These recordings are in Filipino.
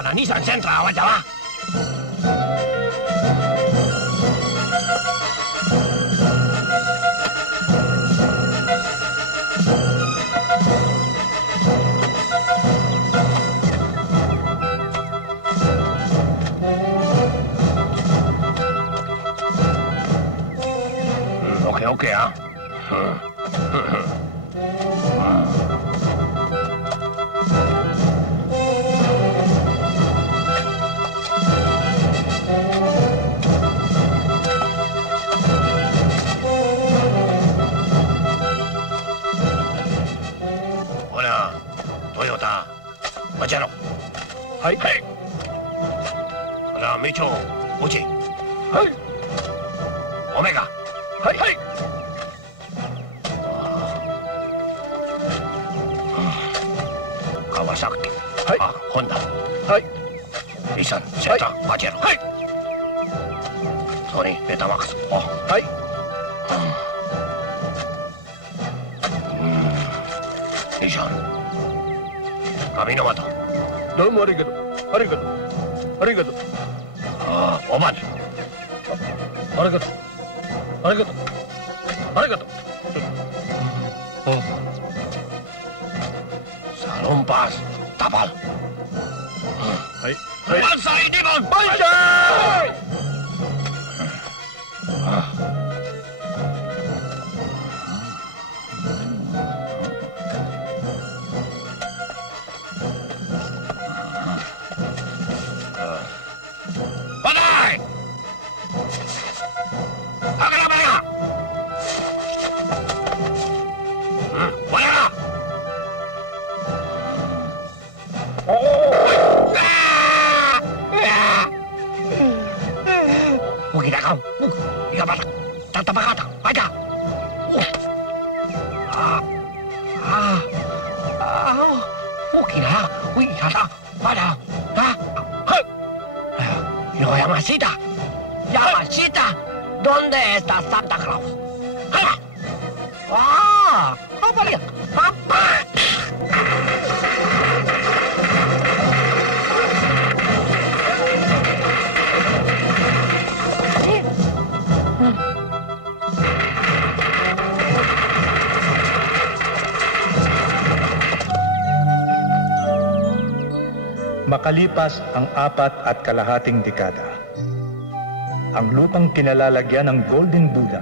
para Nissan Sentra, wajah lah. Oke ya. Hola, Toyota. Pajero. Hai. Hai. Hola, Micho. Uchi. Hai. Omega. Hai. Hai. Kawasaki. Hai. Honda. Hai. Nissan Sentra, Pajero. Hai. Sony Betamax. Oh. Hai. Nissan. Kaminomato. Domo arigato. Arigato. Arigato. Oman. Arigato. Arigato. Arigato. Salumpas Tapal. Hai. Bansai Nippon. Bansai! Badai! Agak mereka! Mereka! Mungkin kau, iya batak, tata bakata, baca. Mungkin wih tata, pada, Yamashita, Yamashita, ¿dónde está Santa Claus? Apa dia? Apa? Makalipas ang 4.5 dekada, ang lupang kinalalagyan ng Golden Buddha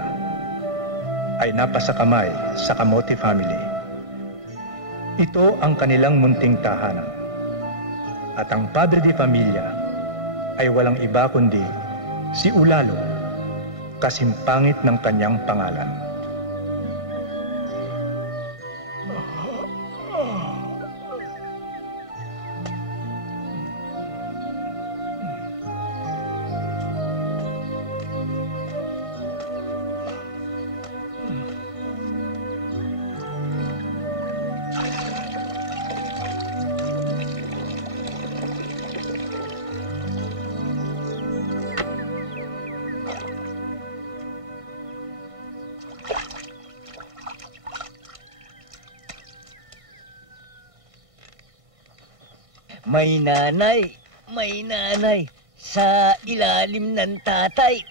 ay napasakamay sa Kamote family. Ito ang kanilang munting tahanan. At ang padre de familia ay walang iba kundi si Ulalo, kasimpangit ng kanyang pangalan. May nanay sa ilalim ng tatay.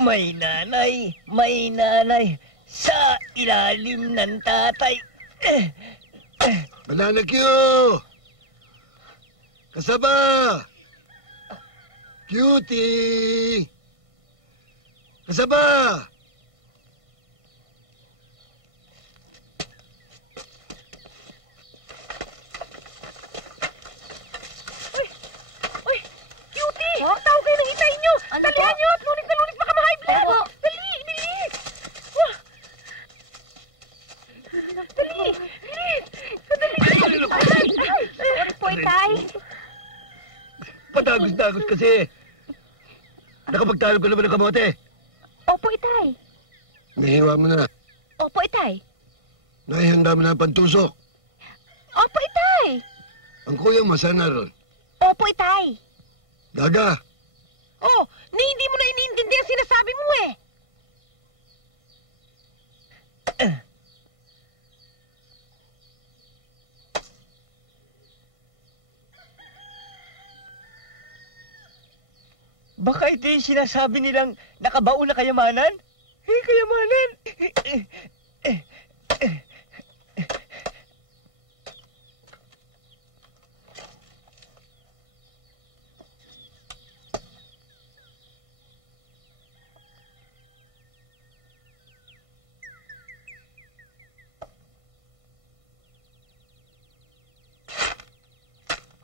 May nanay sa ilalim ng tatay. Banana Q! Kasaba! Cutie! Kasaba! Tawag kayo ng itay nyo! Dalihan nyo at lunis na lunis baka ma-high blood! Dali! Bilis! Dali! Bilis! Dali! Sorry po, itay. Padagos-dagos kasi. Nakapagtalo ka naman ng kamote. Opo, itay. Nahiwa mo na. Opo, itay. Naihanda mo na ang pantusok. Opo, itay. Ang kuya mo, saan naroon? Opo, itay. Gaga! Oh, hindi mo na iniintindi ang sinasabi mo eh. Baka ito yung sinasabi nilang nakabaon na kayamanan? Kayamanan!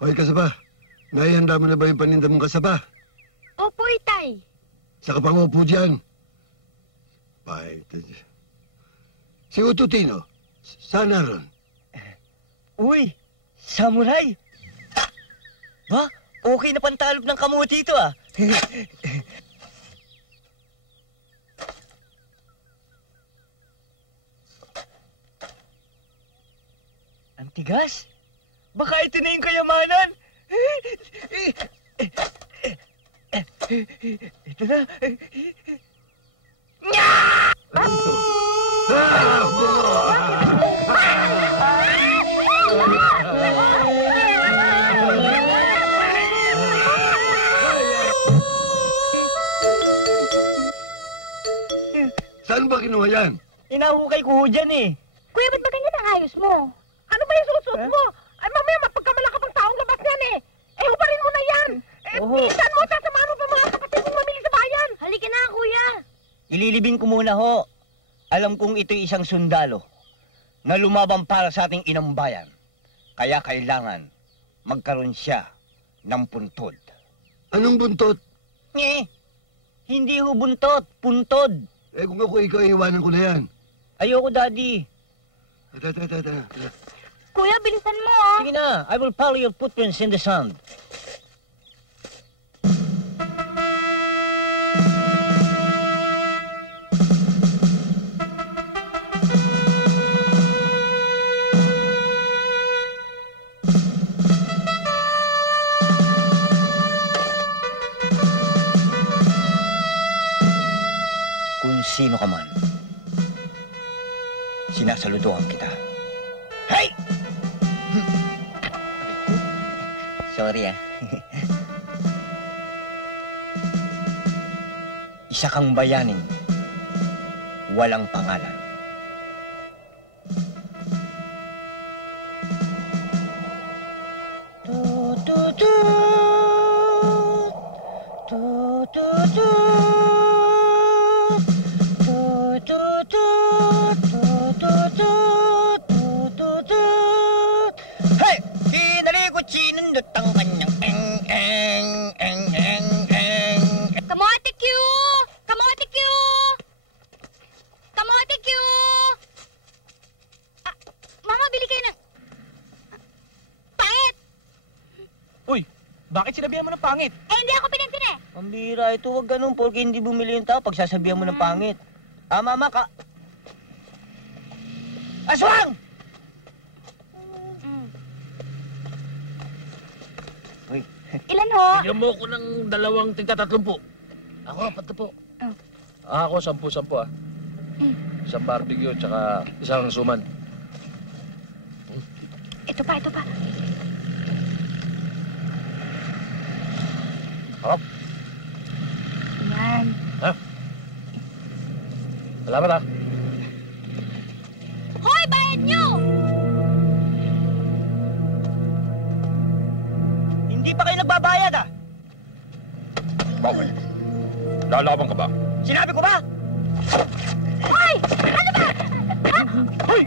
Hoy, kasaba. Naihanda mo na ba yung paninda mong kasaba? Opo, itay. Sa kapangupo dyan. Bye. Si Ututino, sana ron. Uy, samurai! Ba, okay na pantalog ng kamuti ito ah. Ang tigas? Baka ito na yung kayamanan. Ito na. Saan ba kinuha yan? Inahukay ko ho dyan eh. Kuya, ba't ba ganyan ang ayos mo? Ano ba yung suot mo? Ay, mamaya mapagkamala ka pang taong labas yan eh. Eh, hubarin mo na yan. Oho. Pinsan mo, sasamahan mo pa mga kapatid mong mamili sa bayan. Halika na, kuya. Ililibing ko muna ho. Alam kong ito'y isang sundalo na lumabang para sa ating inang bayan. Kaya kailangan magkaroon siya ng puntod. Anong buntot? Hindi ho buntot, puntod. Eh kung ako ikaw, iiwanan ko na yan. Ayoko, Daddy. Tara. Kuya, bilisan mo ah. Sige na, I will follow your footprints in the sand. Kung sino ka man, sinasaludohan kita. Hey! Sorry ah. Isa kang bayaning walang pangalan. Hey! Kinariguchinan lutang kanyang Kamote Q! Kamote Q! Kamote Q! Ah, mama, bili kayo ng... Pangit! Uy, bakit sinabihan mo ng pangit? Eh, hindi ako pinansin eh. Pambira ito, wag ganun, porque hindi bumili yung tao pagsasabihan mo ng pangit. Mama ka... Aswang! Uy, Ilan ho? Bigyan mo ko ng 2 tigta-30. Ako, 10 po. Oh. Ako, 10 ah. Isang barbecue, tsaka isang suman. Ito pa. Hop. Yan. Ha? Salamat ah. Hoy, bayad nyo! hindi pa kayo nagbabayad ah! Bakit? Lalaban ka ba? Sinabi ko ba? Hoy! Ano ba? Hoy!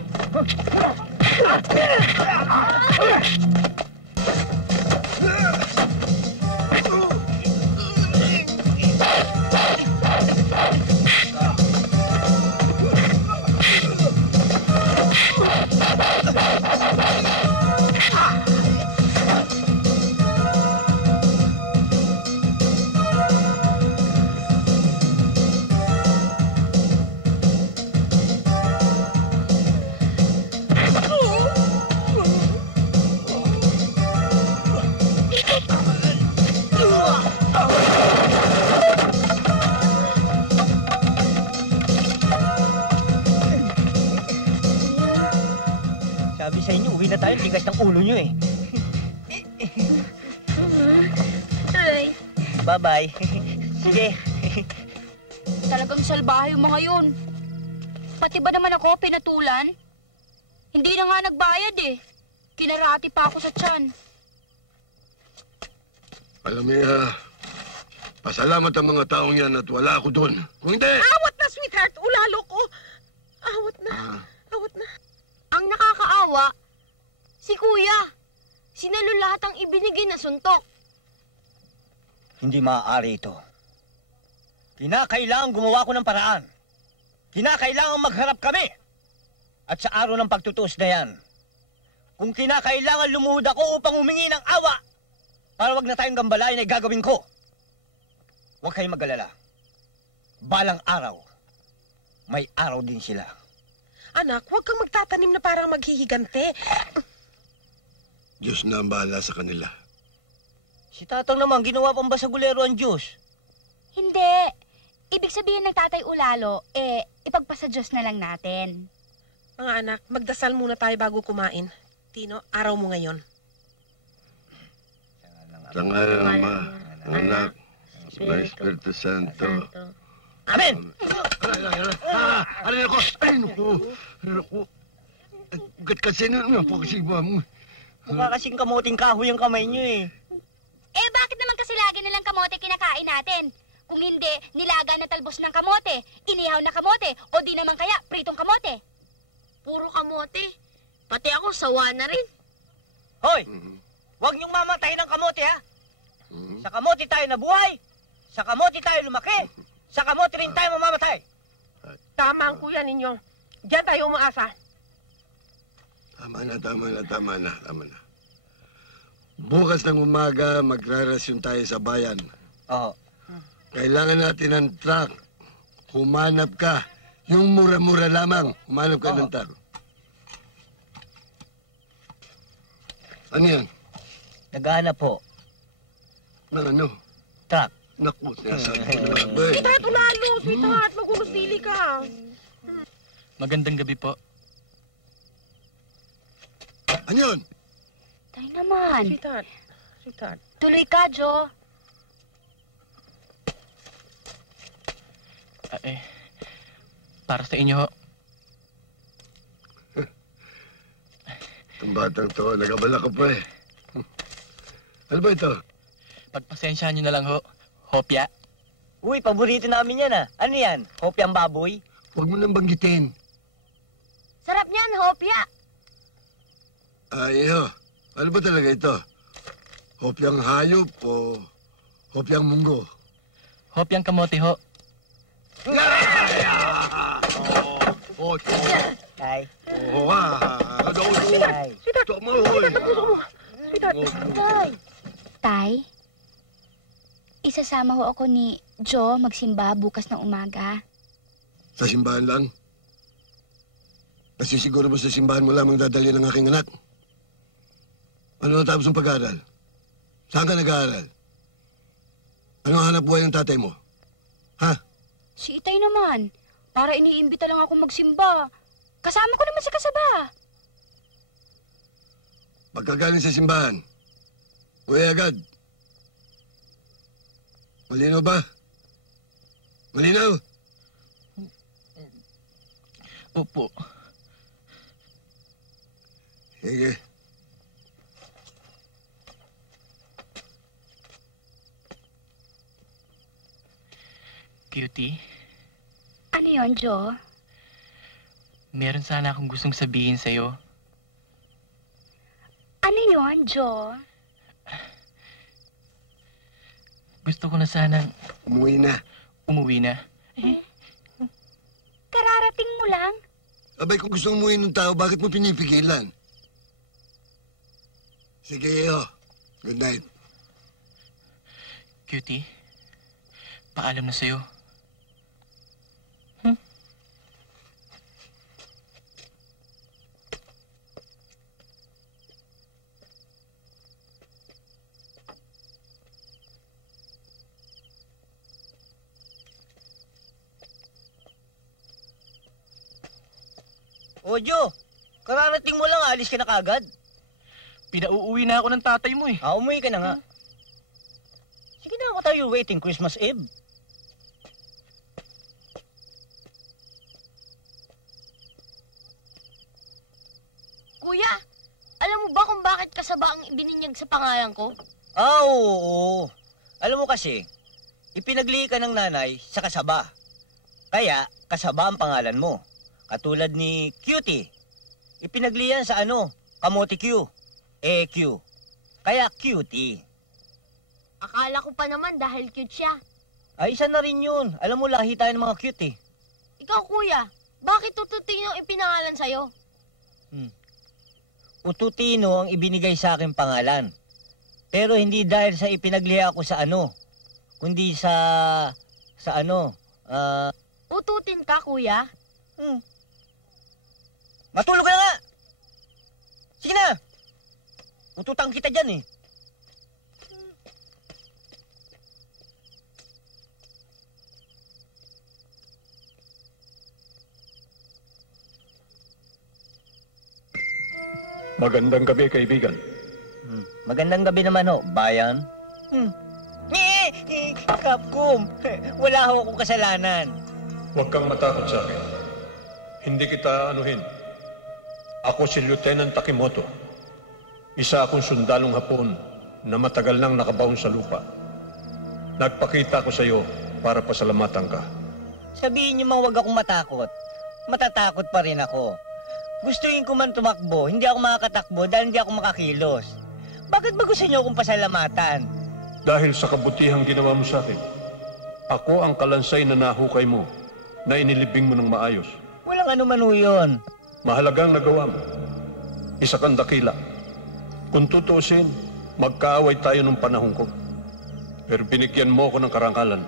Sabi sa inyo, uwi na tayo. Tigas ng ulo nyo eh. Tuloy. Bye-bye. Sige. Talagang salbahe yung mga yun. Pati ba naman ako pinatulan? Hindi na nga nagbayad eh. Kinarati pa ako sa tiyan. Alam niya, pasalamat ang mga taong yan at wala ako doon. Kung hindi... Awat na, sweetheart! Ulalo ko! Awat na. Awat na. Ang nakakaawa, si Kuya. Sinalo lahat ang ibinigay na suntok. Hindi maaari ito. Kinakailangan gumawa ko ng paraan. Kinakailangan magharap kami. At sa araw ng pagtutuos na yan, kung kinakailangan lumuhod ako upang humingi ng awa, para wag na tayong gambalain ay gagawin ko. Huwag kayong mag-alala. Balang araw, may araw din sila. Anak, huwag kang magtatanim na parang maghihigante. Diyos na ang bahala sa kanila. Si Tatang naman, ginawa pang basagulero ang Diyos. Hindi. Ibig sabihin ng Tatay Ulalo, ipagpasa Diyos na lang natin. Mga anak, magdasal muna tayo bago kumain. Tino, araw mo ngayon. Sa ngalan ng Ama, ng Anak, ng Espiritu Santo. Amen! Aray ako! Ay, naku! Aray naku! Ugat kasi na naman po kasi ba mo. Mukha kasing kamuting kahoy ang kamay niyo eh. Bakit naman kasi lagi nilang kamote kinakain natin? Kung hindi, nilaga na talbos ng kamote, inihaw na kamote, o di naman kaya pritong kamote. Puro kamote. Pati ako, sawa na rin. Hoy! Huwag niyong mamatay ng kamote ha! Sa kamote tayo nabuhay, sa kamote tayo lumaki, sa kamote rin tayo mamamatay. Tama ang kuya ninyo. Diyan tayo umaasa. Tama na. Bukas ng umaga, magrarasyon tayo sa bayan. Oo. Kailangan natin ng truck. Humanap ka. Yung mura-mura lamang. Humanap ka ng truck. Ano yan? Naghahanap po. Ng ano? Truck. Naku, sinasabi ko na lang. Boy. Sweetheart, ulalo! Sweetheart, magulustili ka. Magandang gabi po. Ano yun? Tayo naman. Sweetheart. Tuloy ka, Jo. Para sa inyo ho. Itong batang to, nagabala ka pa eh. Ano ba ito? Pagpasensyahan nyo na lang ho. Hopya. Uy, paborito namin yan ah. Ano yan? Hopyang baboy? Huwag mo nang banggitin. Sarap niyan, hopya. Ay, ano ba talaga ito? Hopyang hayop o hopyang munggo? Hopyang kamote ho. Tay. Tay. Tay, isasama ho ako ni Jo magsimba bukas ng umaga. Sa simbahan lang? Kasi siguro mo sa simbahan mo lamang dadali ng aking anak. Ano natapos ng pag-aaral? Saan ka nag-aaral? Ano ang hanap buhay ng tatay mo? Ha? Si Itay naman, para iniimbita lang ako magsimba. Kasama ko naman si Kasaba. Pagkagaling sa simbahan, uwi agad. Malinaw ba? Malinaw? Opo. Sige. Cutie, Ano yon, Jo? meron sana akong gustong sabihin sa'yo. Ano yon, Jo? Gusto ko na sanang Umuwi na. umuwi na. Kararating mo lang? Abay, kung gusto umuwi ng tao, bakit mo pinipigilan? Sige, Good night. Cutie, paalam na sa'yo. O, Jo, kararating mo lang, alis ka na kagad. Pinauuwi na ako ng tatay mo eh. Umuwi ka na nga. Sige na, what are you waiting, Christmas Eve? Kuya, alam mo ba kung bakit kasaba ang ibininyag sa pangalan ko? Oo. Alam mo kasi, ipinaglihi ka ng nanay sa kasaba. Kaya, kasaba ang pangalan mo. Katulad ni Cutie. Ipinaglihan sa Kamote Q. Q. Kaya Cutie. Akala ko pa naman dahil cute siya. Ay, isa na rin yun. Alam mo, lahi tayo ng mga cute eh. Ikaw, kuya, bakit Tututino ang ipinangalan sa'yo? Ututino ang ibinigay sa akin pangalan. Pero hindi dahil sa ipinagliha ako sa kundi Ututin ka, kuya? Matulog ka na nga! Sige na! Ututang kita dyan eh. Magandang gabi, kaibigan. Magandang gabi naman ho, bayan. Capcom, wala ho akong kasalanan. Huwag kang matakot sa akin. Hindi kita anuhin. Ako si Lieutenant Takimoto. Isa akong sundalong Hapon na matagal nang nakabaon sa lupa. Nagpakita ko sa iyo para pasalamatan ka. Sabihin niyo man huwag akong matakot. Matatakot pa rin ako. Gustuin ko man tumakbo, hindi ako makakatakbo dahil hindi ako makakilos. Bakit ba gusto niyo akong pasalamatan? Dahil sa kabutihang ginawa mo sa akin, ako ang kalansay na nahukay mo, na inilibing mo ng maayos. Walang anuman ho yun. Mahalagang nagawa mo. Isa kang dakila. Kung tutuusin, magkaaway tayo nung panahon ko. Pero binigyan mo ko ng karangalan.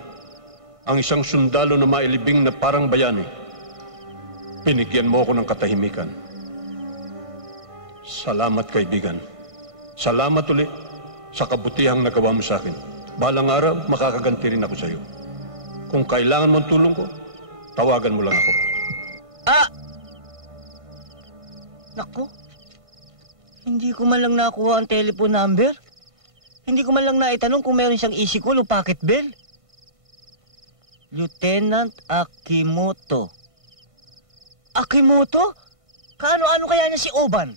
Ang isang sundalo na mailibing na parang bayani. Binigyan mo ko ng katahimikan. Salamat, kaibigan. Salamat ulit sa kabutihang nagawa mo sa akin. Balang araw, makakaganti rin ako sa iyo. Kung kailangan mong tulong ko, tawagan mo lang ako. Naku, hindi ko man lang nakuha ang telephone number. Hindi ko man lang naitanong kung meron siyang easy call o pocket bell. Lieutenant Akimoto. Akimoto? Kaano-ano kaya niya si Oban?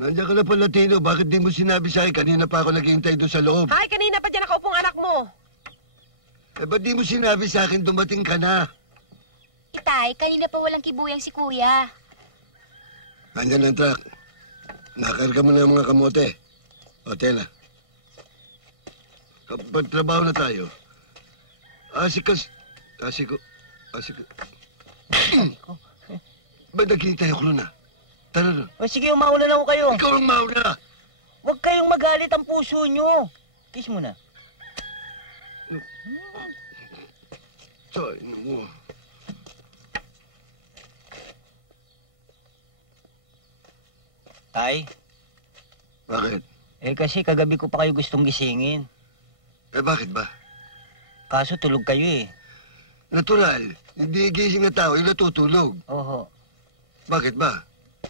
Nandiyan ka na pala, Tino. Bakit di mo sinabi sa akin? Kanina pa ako naghihintay doon sa loob. Hay, kanina pa dyan nakaupong anak mo. Ba't di mo sinabi sa akin dumating ka na? Itay, kanina pa walang kibuyang si kuya. Nandiyan ang truck. Nakarga mo na ang mga kamote. O, Tena. Kapag trabaho na tayo. Ba't naghihintay ako na? Tara na. O sige, umauna lang ako kayo. Ikaw ang mauna. Huwag kayong magalit ang puso nyo. Kiss mo na. Sorry, no. Tay, Bakit? kasi kagabi ko pa kayo gustong gisingin. Bakit ba? Kaso tulog kayo eh. Natural. Hindi gising na tao, natutulog. Oho. Bakit ba?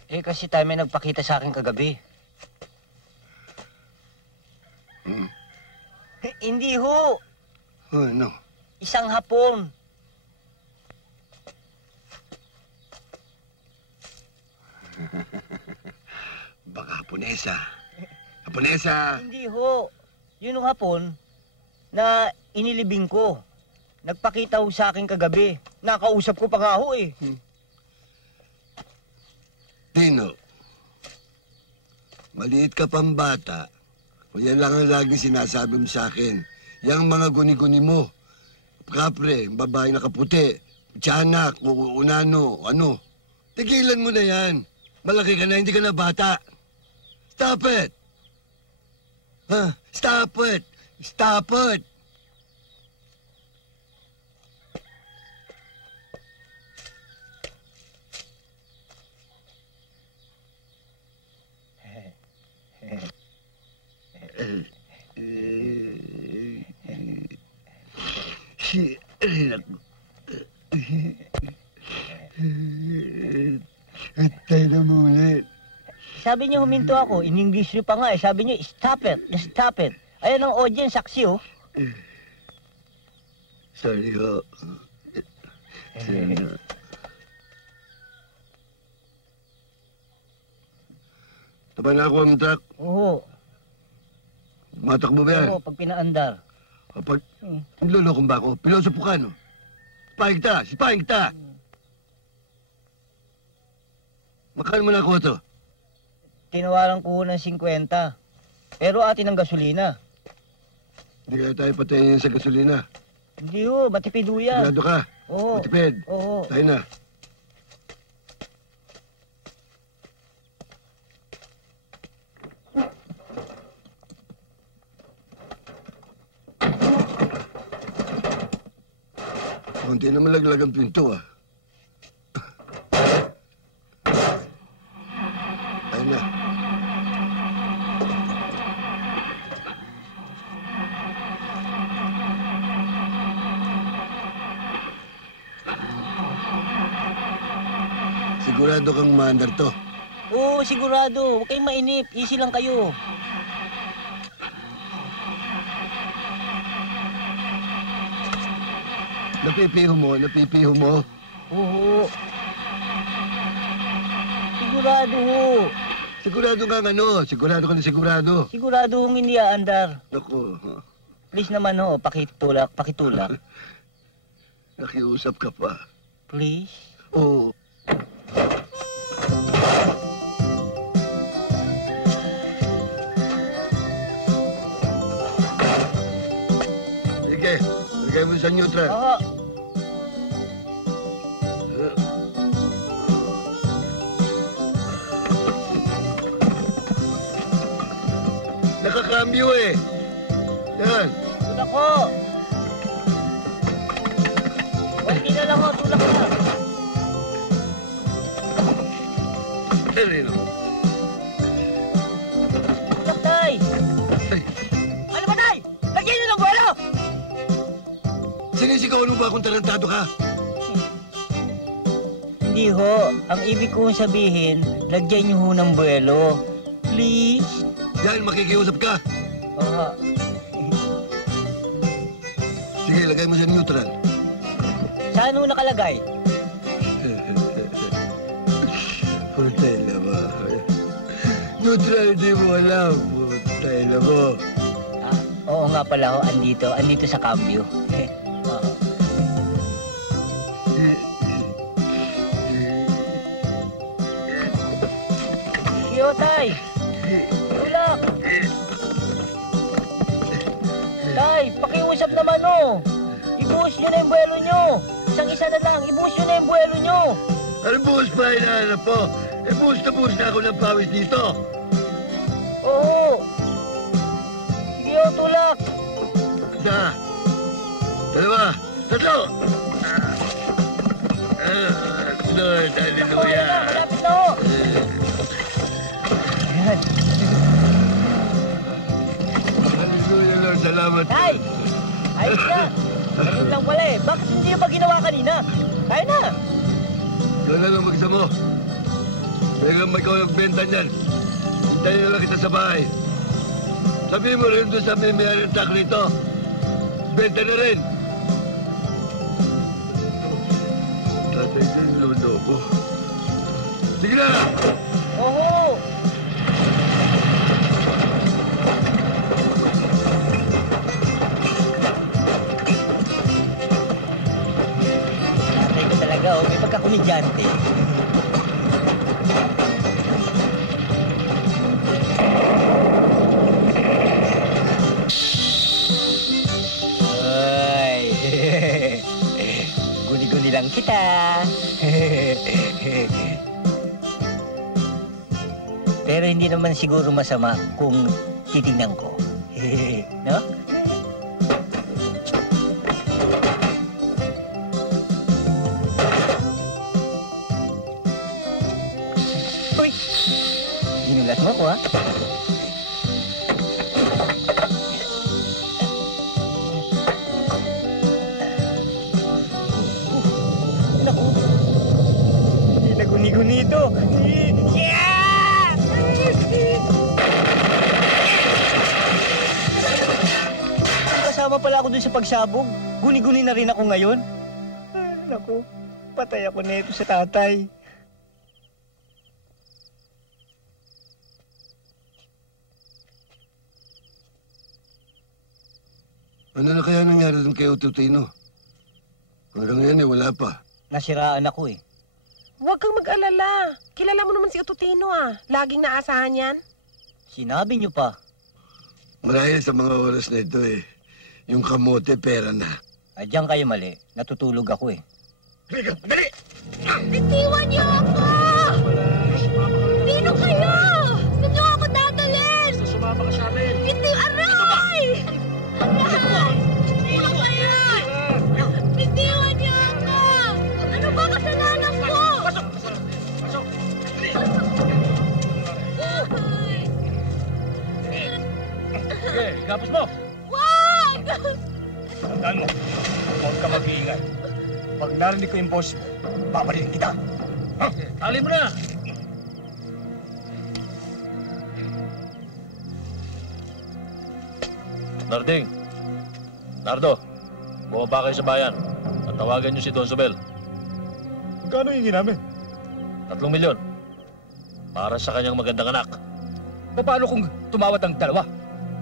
Kasi tayo may nagpakita sa akin kagabi. Hindi ho. Ano? Isang Hapon. Baka Haponesa. Haponesa! Hindi ho. Yun ang Hapon na inilibing ko. Nagpakita ho sa akin kagabi. Nakausap ko pa nga ho eh. Tino, maliit ka pang bata. O yan lang ang laging sinasabi mo sa akin. Yang mga guni-guni mo. Kapre, babae na kaputi. Tiyanak, unano, ano. Tigilan mo na yan. Malaki ka na, hindi ka na bata. Stop it! Stop it! Stop it! Tayo na muli. Sabi niyo huminto ako. In English niyo pa nga eh. Sabi niyo, stop it. Stop it. Ayan ang audience, saksi oh. Sorry ho. Kapag nakakuha ang truck, Oo. matakbo ba yan? Oo, pag pinaandar. Kapag nilolokong ba ako, pilosopo ka, no? Sipahin kita! Makano mo nakuha to? Tinawaran ko ng 50. Pero atin ang gasolina. Hindi kaya tayo patayin sa gasolina. Hindi ho, matipid ho yan. Sigurado ka? Oo. Matipid? Oo. Tayo na. Kunti na malaglag ang pinto, ah. Tayo na. Sigurado kang maandar to. Oo, sigurado. Huwag kayong mainip. Easy lang kayo. Napipiho mo. Oo. Sigurado ho. Sigurado ka sigurado ka na sigurado. Sigurado hong hindi aandar. Naku, Please naman ho, pakitulak. nakiusap ka pa. Please. Oo. Sige, lagay mo sa neutral. Oo. Nakakambyo eh. Yan. Tulak ho. Kunti na lang ho, tulak na. Ano? Tulak, tay. Ano ba, tay? Lagyan niyo ng buwelo! Sinisigawan mo ba kung tarantado ka? Hindi ho. Ang ibig kong sabihin, lagyan niyo ho ng buwelo. Please. Dahil makikiusap ka. Oo. Sige, lagay mo sa neutral. Saan ho nakalagay? Putay na ba? Neutral, di mo alam. Putay na mo. Oo nga pala ho, andito sa cambio. Oo. Yo, tay! Tulak! Tay, pakiusap naman oh! Ibuhos nyo na yung buwelo nyo! Isang-isa na lang, ibuhos nyo na yung buwelo nyo! Ano buhos pa hinahanap po? Eh, buhos na ako ng pawis dito. Oo! Sige oh, tulak! Isa. Dalawa. Tatlo. Lord, hallelujah. Malapit na ho! Ayan. Hallelujah, Lord. Salamat. Tay! Ayos na! Ganun lang pala eh. Bakit hindi yung pa ginawa kanina? Kaya na! Ikaw na lang magsamo. Biglang may ikaw nagbenta niyan. Hintayin na lang kita sa bahay. Sabihin mo rin doon sa may mayroon ng truck rito. Benta na rin. Tatay din, lulo ko. Sige na! Oo! Tatay ko talaga oh. May pagkakomedyante. Ay! Guni-guni lang kita. Pero hindi naman siguro masama kung titingnan ko. No? Uy! Ginulat mo ko, ha? Naku! Hindi na guni-guni ito. Kasama pala ako dun sa pagsabog. Guni-guni na rin ako ngayon. Naku, patay ako na ito sa tatay. Ano na kaya nangyari dun kay Ututino? Hanggang ngayon wala pa. Nasiraan ako eh. Huwag kang mag-alala. Kilala mo naman si Ututino ah. Laging naasahan yan. Sinabi niyo pa. Marahil sa mga oras na ito yung kamote pera na. Ay, diyan kayo mali. Natutulog ako eh. Halika, dali! Bitiwan niyo ako! Sino kayo? Saan niyo ako dadalhin? Sumama ka sa amin. Aray! Aray! Sino kayo? Bitiwan niyo ako! Ano ba kasalanan ko? Pasok! Pasok! Sige, gapos mo! Wag! Tandaan mo, huwag ka mag-iingay. Pag narinig ko yung boss mo, babalikin kita. Tali mo na! Narding! Nardo! Bumaba kayo sa bayan at tawagan niyo si Don Sobel. Kano hingi namin? 3 milyon. Para sa kanyang magandang anak. Paano kung tumawad ang dalawa?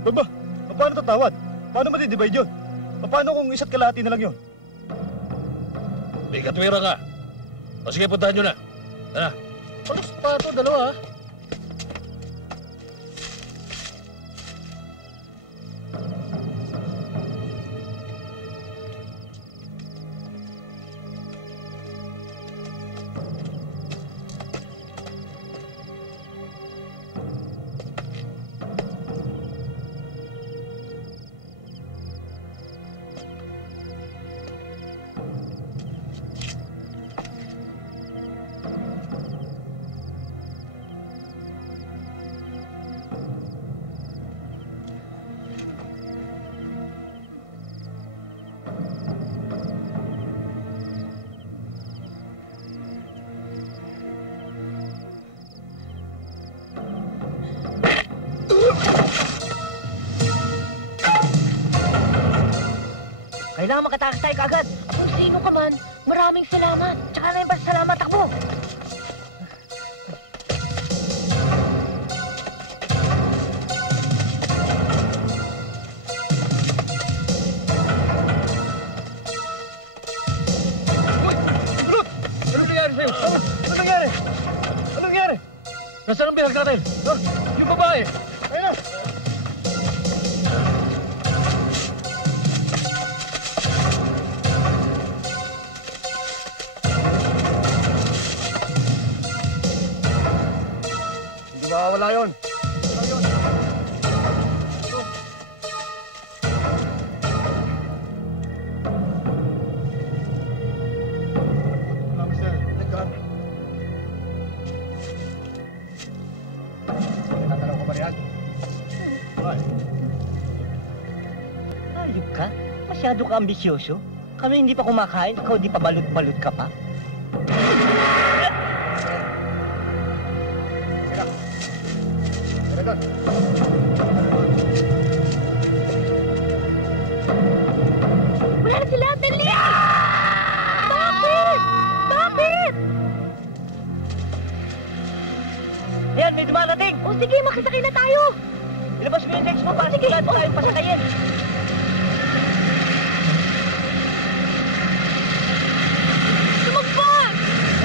Baba, paano tatawad? Paano matidivide yun? Paano kung isa't kalahati na lang yun? May katwira ka. O sige, puntahan nyo na. Tara. Paano pa ito, dalawa ha? Kailangan makatakas tayo kaagad. Kung sino ka man, maraming salamat. Tsaka na yung salamat, takbo! Bulot! Anong nangyari sa'yo? Anong nangyari? Anong nangyari? Nasaan ang bihag natin? Ha? Yung babae! Ayun na! Hindi mawawala yun. Ayop ka? Masyado ka ambisyoso. Kami hindi pa kumakain, ikaw di pa balot-balot ka pa. Wala na sila! Dali! Bakit? Bakit? Ayan, may dumarating! O sige, makisakay na tayo! Ilabas mo yung text mo para sigurado tayong pasakayin. Sumagpan!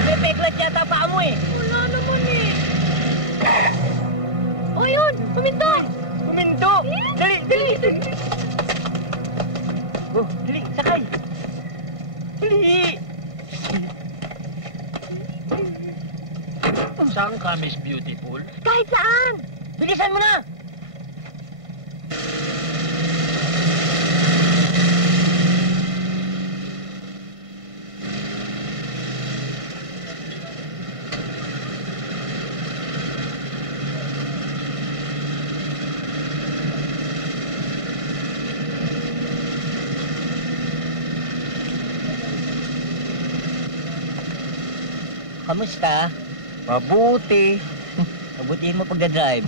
May peklat yata ang paa mo eh. Wala naman eh. O yun! Puminto! Huminto! Dali, dali! Oh, dali, sakay! Dali! Saan ka, Miss Beautiful? Kahit saan! Bilisan mo na! Kamusta? Mabuti. Mabutiin mo pagdadrive.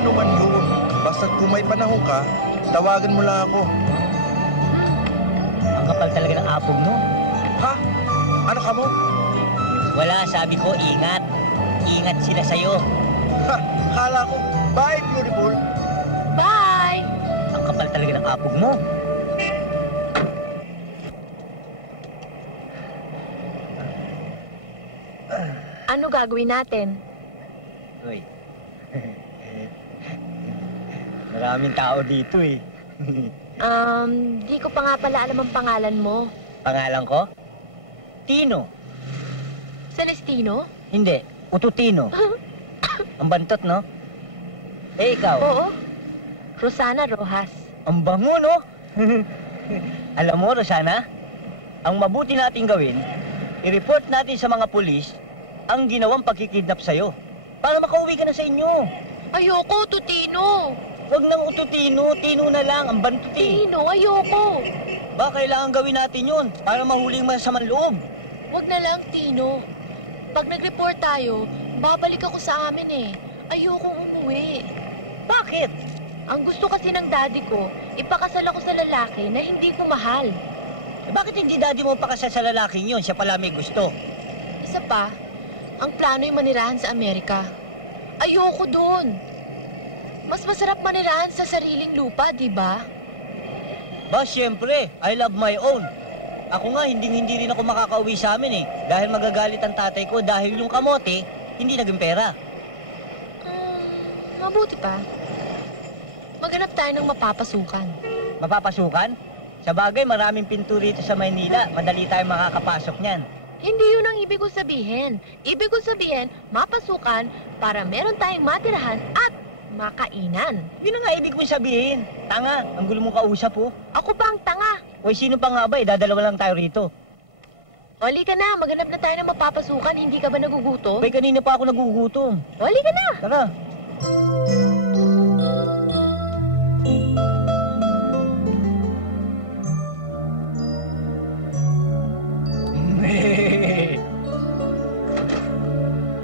ano man yun. Basta kung may panahon ka, tawagan mo lang ako. Ang kapal talaga ng apog mo. Ha? Ano ka mo? Wala, sabi ko, ingat. Ingat sila sa'yo. Ha? Kala ko, bye, beautiful. Bye! Ang kapal talaga ng apog mo. Ano gagawin natin? Uy. Maraming tao dito eh. Di ko pa nga pala alam ang pangalan mo. Pangalan ko? Tino. Celestino? Hindi, Ututino. Ang bantot, no? Eh, ikaw? Oo. Rosana Rojas. Ang bango, no? Alam mo, Rosana, ang mabuti nating gawin, i-report natin sa mga pulis ang ginawang pagkikidnap sa'yo para makauwi ka na sa inyo. Ayoko, Tutino. Huwag nang Ututino, Tino na lang, ang bantot eh. Tino, ayoko. Ba, kailangan gawin natin yun para mahuling masamang loob. Wag na lang, Tino. Pag nag-report tayo, babalik ako sa amin eh. Ayokong umuwi. Bakit? Ang gusto kasi ng daddy ko, ipakasal ako sa lalaki na hindi ko mahal. Eh, bakit hindi daddy mo pakasal sa lalaking yun? Siya pala may gusto. Isa pa, ang plano ay manirahan sa Amerika. Ayoko doon. Mas masarap manirahan sa sariling lupa, di ba? Ba, siyempre, I love my own. Ako nga, hindi rin ako makakauwi sa amin eh. Dahil magagalit ang tatay ko dahil yung kamote, hindi naging pera. Mabuti pa. Maghanap tayo ng mapapasukan. Mapapasukan? Sa bagay, maraming pinto rito sa Maynila. Madali tayong makakapasok niyan. Hindi yun ang ibig ko sabihin. Ibig ko sabihin, mapasukan para meron tayong matirahan at makainan. Yun ang nga ibig kong sabihin. Tanga, ang gulo mong kausap oh. Ako ba ang tanga? Hoy, sino pa nga ba eh? Dadalawa lang tayo rito. Oli ka na, maghanap na tayo ng mapapasukan. Hindi ka ba nagugutom? Hoy, kanina pa ako nagugutom. Oli ka na! Tara.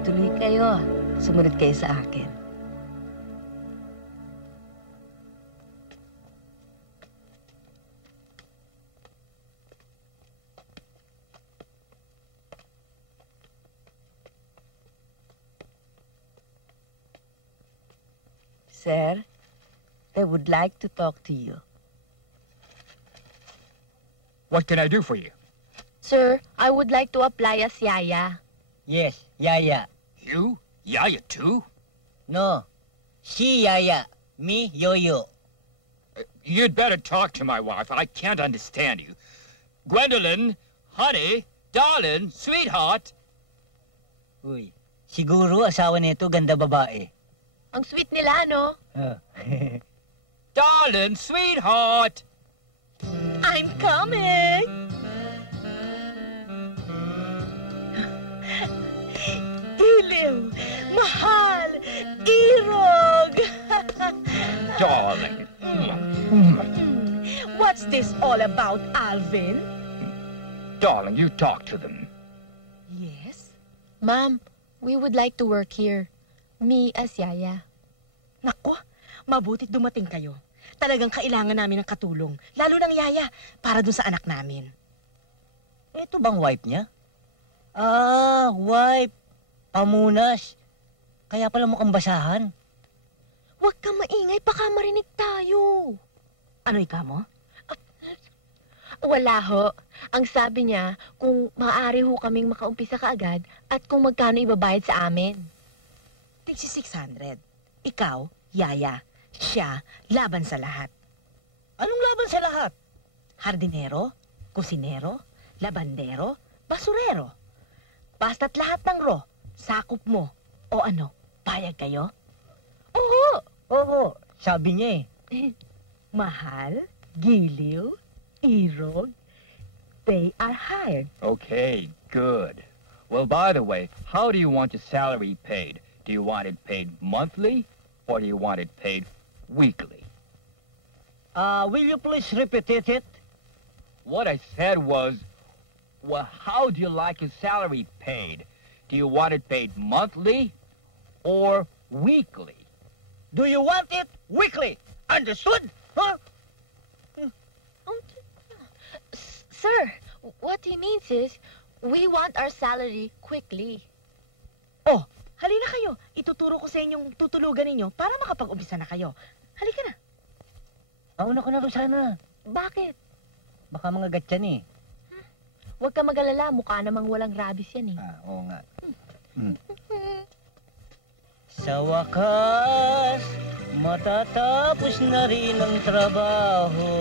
Tuloy kayo. Sumunod kayo sa akin. Sir, they would like to talk to you. What can I do for you? Sir, I would like to apply as Yaya. Yes, Yaya. You? Yaya too? No, she Yaya, me Yo-Yo. You'd better talk to my wife. I can't understand you. Gwendolyn, honey, darling, sweetheart. Uy, siguro asawa nito ganda babae. Ang sweet nila, no? Darling, sweetheart. I'm coming! Iliw, mahal, irog! Darling. What's this all about, Alvin? Darling, you talk to them. Yes? Ma'am, we would like to work here. Me as Yaya. Naku, mabutit dumating kayo. Talagang kailangan namin ng katulong, lalo ng Yaya, para dun sa anak namin. Ito bang wife niya? Ah, wife. Pamunas. Kaya pala mukhang basahan. Huwag kang maingay, baka marinig tayo. Ano ika mo? Wala ho. Ang sabi niya, kung maaari ho kaming makaumpisa kaagad at kung magkano ibabayad sa amin. Tigsi 600. Ikaw, Yaya. Siya, laban sa lahat. Anong laban sa lahat? Hardinero, kusinero, labandero, basurero. Basta't lahat ng ro, sakop mo. O ano, payag kayo? Oo! Oo, sabi niya eh. Mahal, giliw, irog, they are hired. Okay, good. Well, by the way, how do you want your salary paid? Do you want it paid monthly, or do you want it paid weekly? Will you please repeat it? What I said was, well, how do you like your salary paid? Do you want it paid monthly or weekly? Do you want it weekly? Understood? Huh? Sir, what he means is, we want our salary quickly. Oh, halina kayo. Ituturo ko sa inyong tutulugan ninyo para makapag-umpisa na kayo. Halika na. Mauna ko na rin sana. Bakit? Baka mga gatyan eh. Huwag ka mag-alala, mukha namang walang rabies yan eh. Oo nga. Sa wakas, matatapos na rin ang trabaho.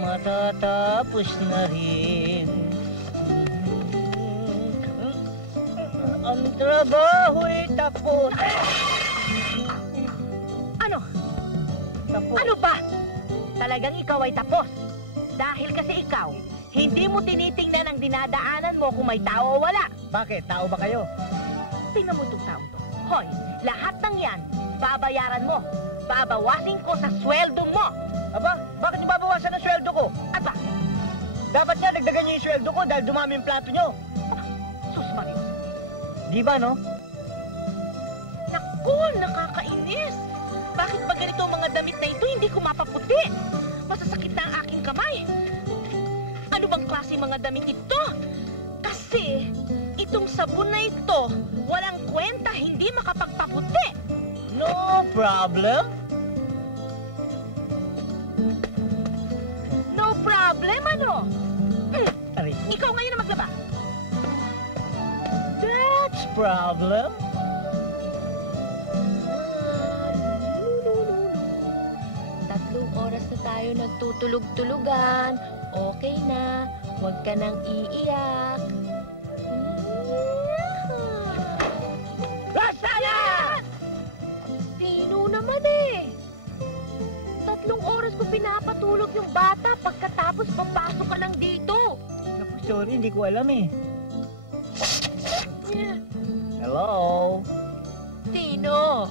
Matatapos na rin. Ang trabaho'y tapos. Ano? Tapos. Ano ba? Talagang ikaw ay tapos. Dahil kasi ikaw, hindi mo tinitingnan ang dinadaanan mo kung may tao o wala. Bakit? Tao ba kayo? Tingnan mo itong taong to. Hoy, lahat ng yan, babayaran mo. Babawasin ko sa sweldo mo. Aba, bakit niyo babawasan ang sweldo ko? At bakit? Dapat nga dagdagan niyo yung sweldo ko dahil dumami yung plato niyo. Sus Marios. Di ba, no? Naku, nakakainis. Bakit ba ganito ang mga damit na ito hindi ko mapaputi? Masasakit na ang aking kamay. Ano bang klase mga damit ito? Kasi itong sabon na ito, walang kwenta hindi makapagpaputi. No problem. No problem, ano? Aray ko. Ikaw ngayon na maglaba. That's problem. Tatlong oras na tayo nagtutulog-tulugan. Okay na. Huwag ka nang iiyak. Rosana! Tino naman eh. 3 oras ko pinapatulog yung bata pagkatapos papasok ka lang dito. Naku, sorry, hindi ko alam eh. Hello? Tino,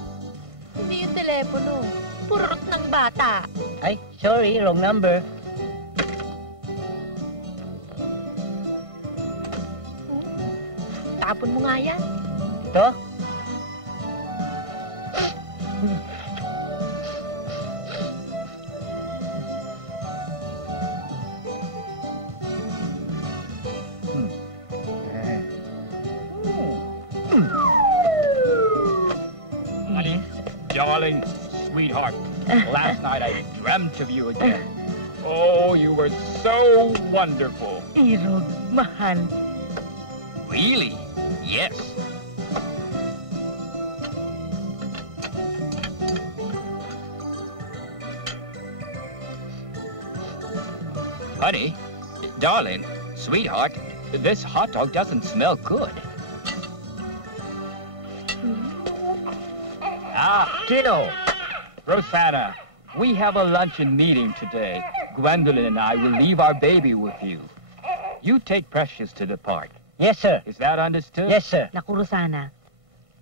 hindi yung telepono. Purot ng bata. Ay, sorry, wrong number. Tapon mo nga yan. Ito? Honey, darling, sweetheart, last night I dreamt of you again. Oh, you were so wonderful. Irog, mahal. Really? Yes. Honey, darling, sweetheart, this hot dog doesn't smell good. Tino, Rosanna, we have a luncheon meeting today. Gwendolyn and I will leave our baby with you. You take Precious to the park. Yes, sir. Is that understood? Yes, sir. Naku, Rosana.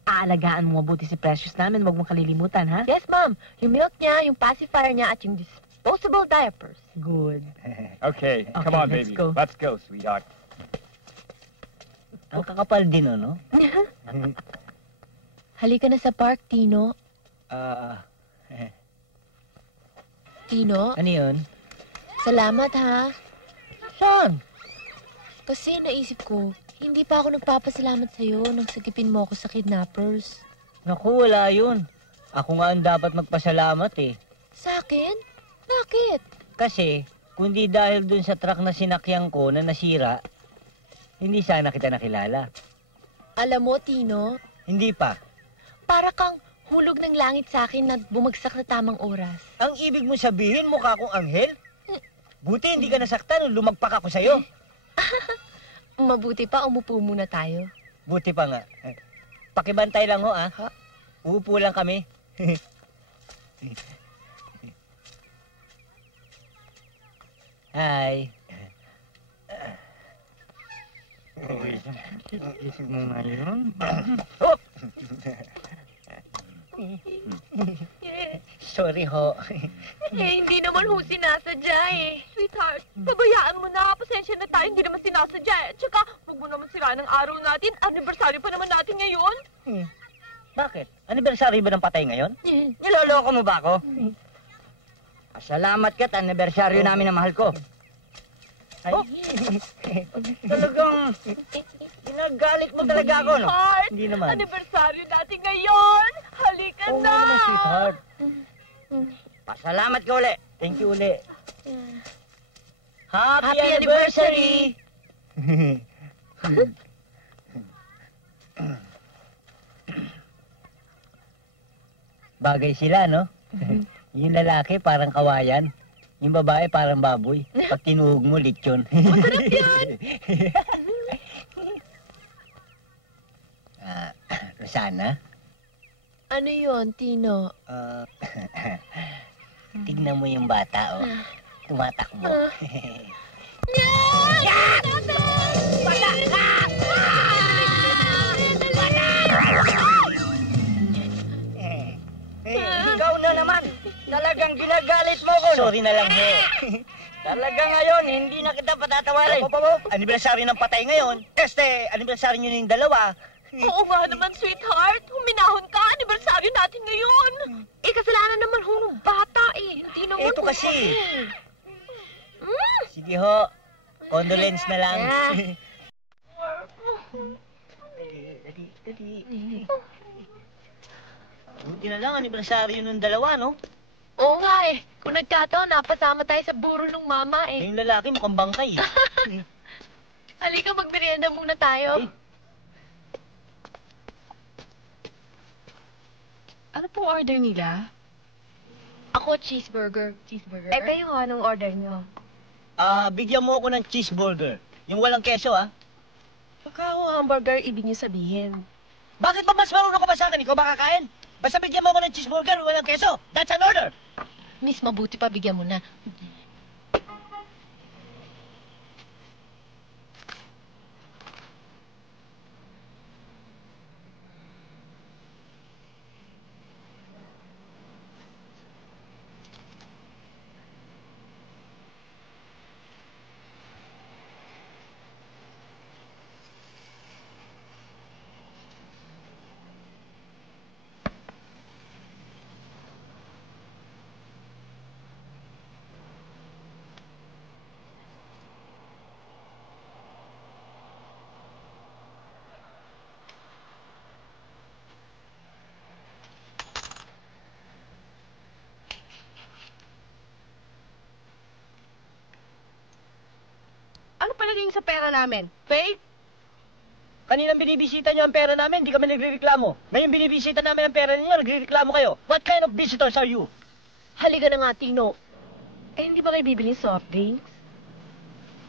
Aalagaan mo mabuti si Precious namin. Huwag mong kalilimutan, ha? Yes, ma'am. Yung milk niya, yung pacifier niya, at yung disposable diapers. Good. Okay, come on, let's baby. go. Let's go, sweetheart. Ang kakapal din, no? Halika na sa park, Tino. Tino, Ano yun? salamat ha. Saan? Kasi naisip ko, hindi pa ako nagpapasalamat sa'yo nang sagipin mo ako sa kidnappers. Naku, wala yun. Ako nga ang dapat magpasalamat eh. Sa akin? Bakit? Kasi, kundi dahil dun sa truck na sinakyan ko na nasira, hindi sana kita nakilala. Alam mo, Tino, Hindi pa. para kang hulog ng langit sa akin na bumagsak sa tamang oras. Ang ibig mo sabihin, mukha akong anghel? Buti hindi ka nasaktan nung lumagpak ako sa'yo. Mabuti pa, umupo muna tayo. Buti pa nga. Pakibantay lang ho, ah. Uupo lang kami. Hi. Isip mo ngayon? Oh! Sorry ho. Hindi naman ho sinasadya eh. Sweetheart, pabayaan mo na. Pasensya na tayo, hindi naman sinasadya eh. Tsaka, huwag mo naman sira ng araw natin. Anniversary pa naman natin ngayon. Bakit? Anibersary ba ng patay ngayon? Niloloko mo ba ako? Salamat ka't anibersaryo namin na mahal ko. Ay, talagang ginagalit mo talaga ako, no? Sweetheart, Hindi naman. anibersaryo natin ngayon. Halika Oo na. naman, sweetheart. Pasalamat ka uli. Thank you uli. Happy anniversary! Bagay sila, no? Yung lalaki parang kawayan. Yung babae parang baboy. Pag tinuhog mo, lechon. Masarap yan! Rosana? Ano yun, Tino? Tignan mo yung bata, oh. Tumatakbo. Ikaw na naman. Talagang ginagalit mo ko. Sorry na lang, he. Talaga ngayon, hindi na kita patatawarin. Anibersaryo ng patay ngayon. Este, anibersaryo nyo yung dalawa. Oo nga naman, sweetheart. Huminahon ka. Anibersaryo natin ngayon. Eh, kasalanan naman ho ng bata eh. Hindi naman Ito po kasi. ako. Sige ho. Condolence na lang. Dali. Buti na lang, anibersaryo ng dalawa, no? Oo nga eh. Kung nagkataon, napasama tayo sa buro ng mama eh. Yung lalaki mukhang bangkay. Halika, magmerienda muna tayo. Ano pong order nila? Ako, cheeseburger. Cheeseburger? Eh, kayo, anong order nyo? Bigyan mo ako ng cheeseburger. Yung walang keso, ah. Baka ako hamburger, ibig niyo sabihin. Bakit ba mas marunong ka pa sa akin? Ikaw ba kakain? Basta bigyan mo ako ng cheeseburger, walang keso. That's an order. Miss, mabuti pa, bigyan mo na. Ano palagay sa pera namin? Fake? Kaninang binibisita niyo ang pera namin, hindi kami nagre-reklamo. Ngayon binibisita namin ang pera ninyo, nagre-reklamo kayo. What kind of visitors are you? Halika na nga, Tino. Eh, hindi ba kayo bibili soft drinks?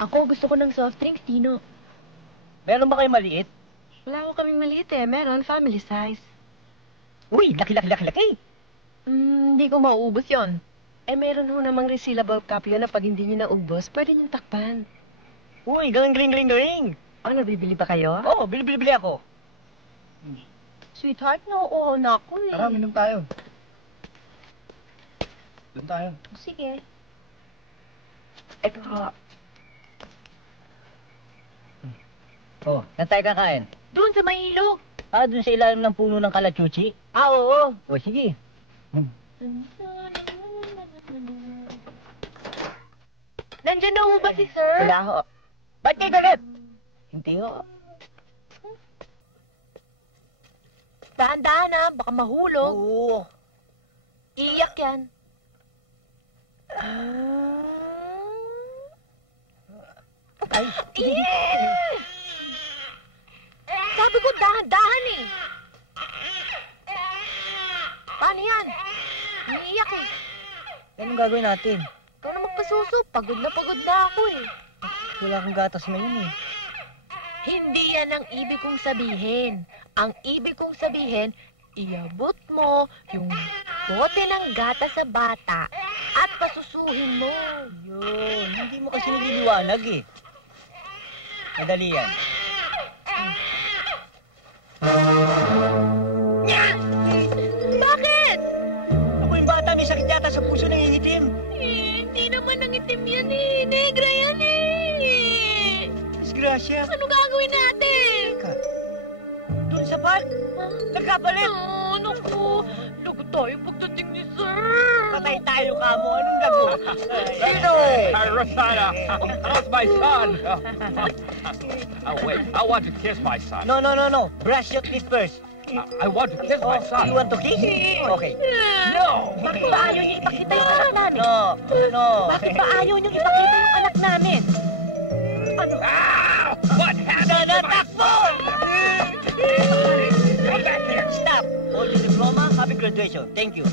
Ako, gusto ko ng soft drinks, Tino. Meron ba kayo maliit? Wala ko kaming maliit eh. Meron, family size. Uy, laki. Hindi ko mauubos yon. Eh, meron ho namang resealable cup yun na pag hindi nyo naubos, pwede nyo takpan. Uy, galing. Ano, bibili ba kayo? Oo, bili ako. Sweetheart, oo na ako eh. Tara, minom tayo. Doon tayo. Sige. Ito ha. Oh, saan tayo kakain? Doon sa may ilog. Doon sa ilalim ng puno ng kalachuchi? Oo. O, sige. Nandiyan na ho ba si sir? Wala ho. Ba't kayo galit? Hindi ho. Dahan-dahan ha, baka mahulog. Oo. Iyak yan. Ay. Sabi ko dahan-dahan eh. Paano yan? Iiyak eh. Anong gagawin natin? Ikaw na magpasuso. Pagod na ako eh. Wala akong gatas ngayon eh. Hindi yan ang ibig kong sabihin. Ang ibig kong sabihin, iabot mo yung bote ng gata sa bata at pasusuhin mo. Yun, hindi mo kasi nililiwanag eh. Madali yan. Bakit? Ako yung bata, may sakit yata sa puso nangingitim. Hindi naman nangitim yan eh. Negra yan eh. Disgrasya. Ano gagawin natin? Teka, doon sa park, nagkapalit. tayo pagdating ni Sir. Patay tayo ka mo. Anong gago? Sino? Rosana, how's my son? Wait, I want to kiss my son. No. Brush your teeth first. I want to kiss my son. You want to kiss? Okay. No! Bakit ba ayaw niyo ipakita yung anak namin? No. Bakit ba ayaw niyo ipakita yung anak namin? Ano? What happened to my son? Come back here. Stop. Hold your diploma. Happy graduation. Thank you.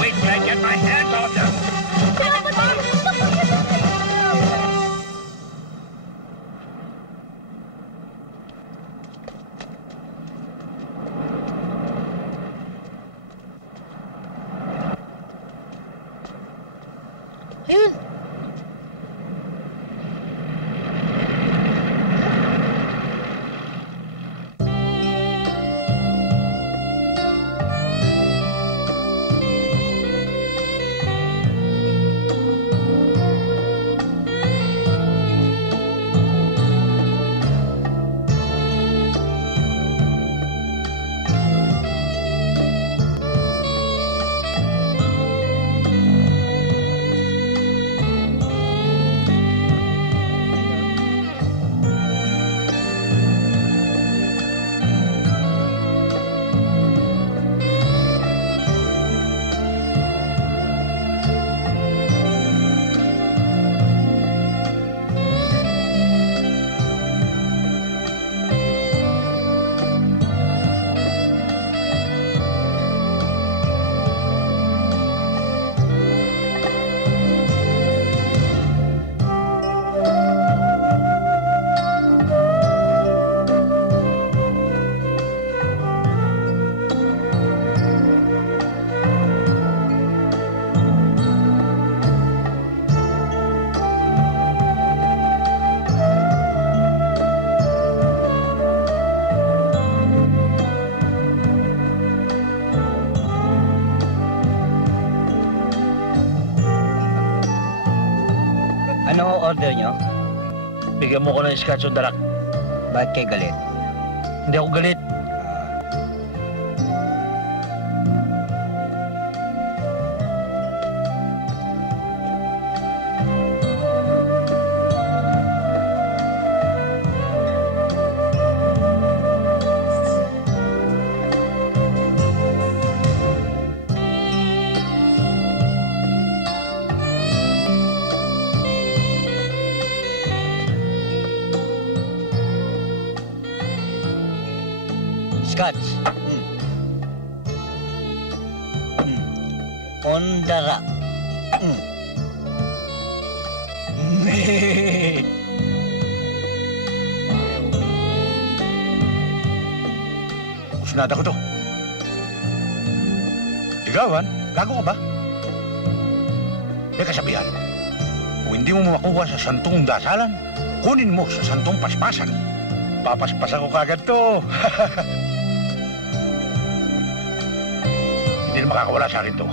Wait till I get my hands on them. Ayun. Ano order nyo? Bigyan mo ko ng scotch on darak. Bakit kayo galit? Hindi ako galit. Scotch. On the rock. Usunada ko to. Ligawan? Gago ka ba? May kasabihan, kung hindi mo makuha sa santong dasalan, kunin mo sa santong paspasan. Papaspasan ko kagad to. Hindi na makakawala sa akin to.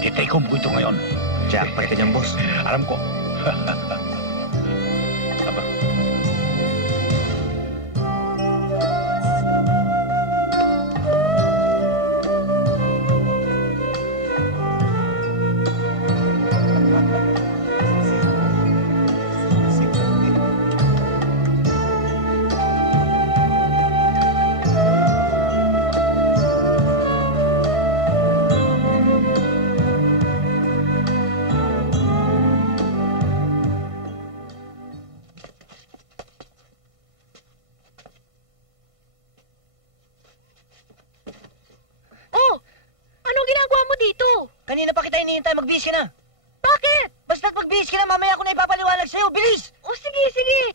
I-take home ko ito ngayon. Jackpot ka dyan, boss. Alam ko. Aba. Kanina pa kita hinihintay, magbihis ka na. Bakit? Basta't magbihis ka na, mamaya ako na ipapaliwanag sa'yo. Bilis! O sige, sige.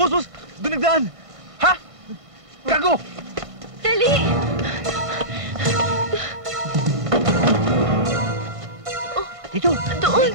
Boss! Binagdaan! Ha? Dito. Doon.